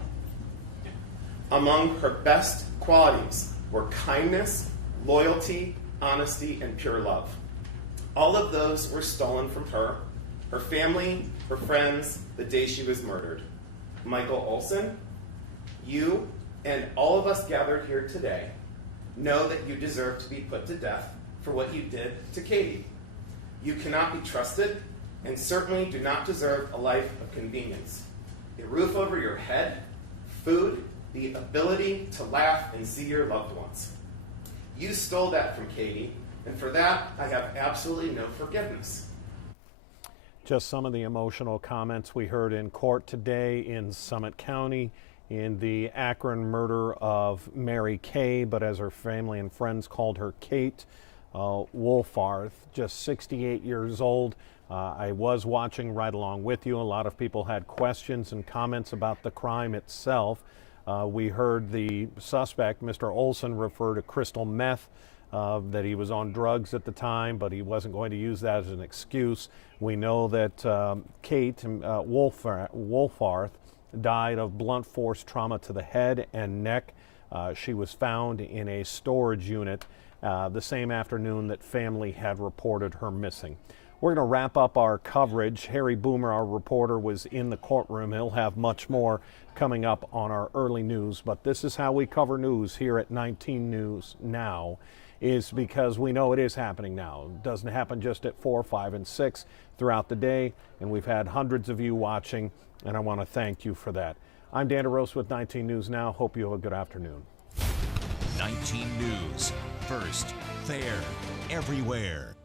Among her best qualities were kindness, loyalty, honesty, and pure love. All of those were stolen from her, her family, her friends, the day she was murdered. Michael Olson, you and all of us gathered here today know that you deserve to be put to death for what you did to Katie. You cannot be trusted and certainly do not deserve a life of convenience. A roof over your head, food, the ability to laugh and see your loved ones. You stole that from Katie, and for that, I have absolutely no forgiveness. Just some of the emotional comments we heard in court today in Summit County in the Akron murder of Mary Kay, but as her family and friends called her, Kate Wolfarth, just 68 years old. I was watching right along with you. A lot of people had questions and comments about the crime itself. We heard the suspect, Mr. Olson, refer to crystal meth, that he was on drugs at the time, but he wasn't going to use that as an excuse. We know that Kate Wolfarth died of blunt force trauma to the head and neck. She was found in a storage unit the same afternoon that family had reported her missing. We're going to wrap up our coverage. Harry Boomer, our reporter, was in the courtroom. He'll have much more coming up on our early news, but this is how we cover news here at 19 News Now, is because we know it is happening now. It doesn't happen just at 4, 5, and 6 throughout the day, and we've had hundreds of you watching, and I want to thank you for that. I'm Dan DeRose with 19 News Now. Hope you have a good afternoon. 19 News. First, fair, everywhere.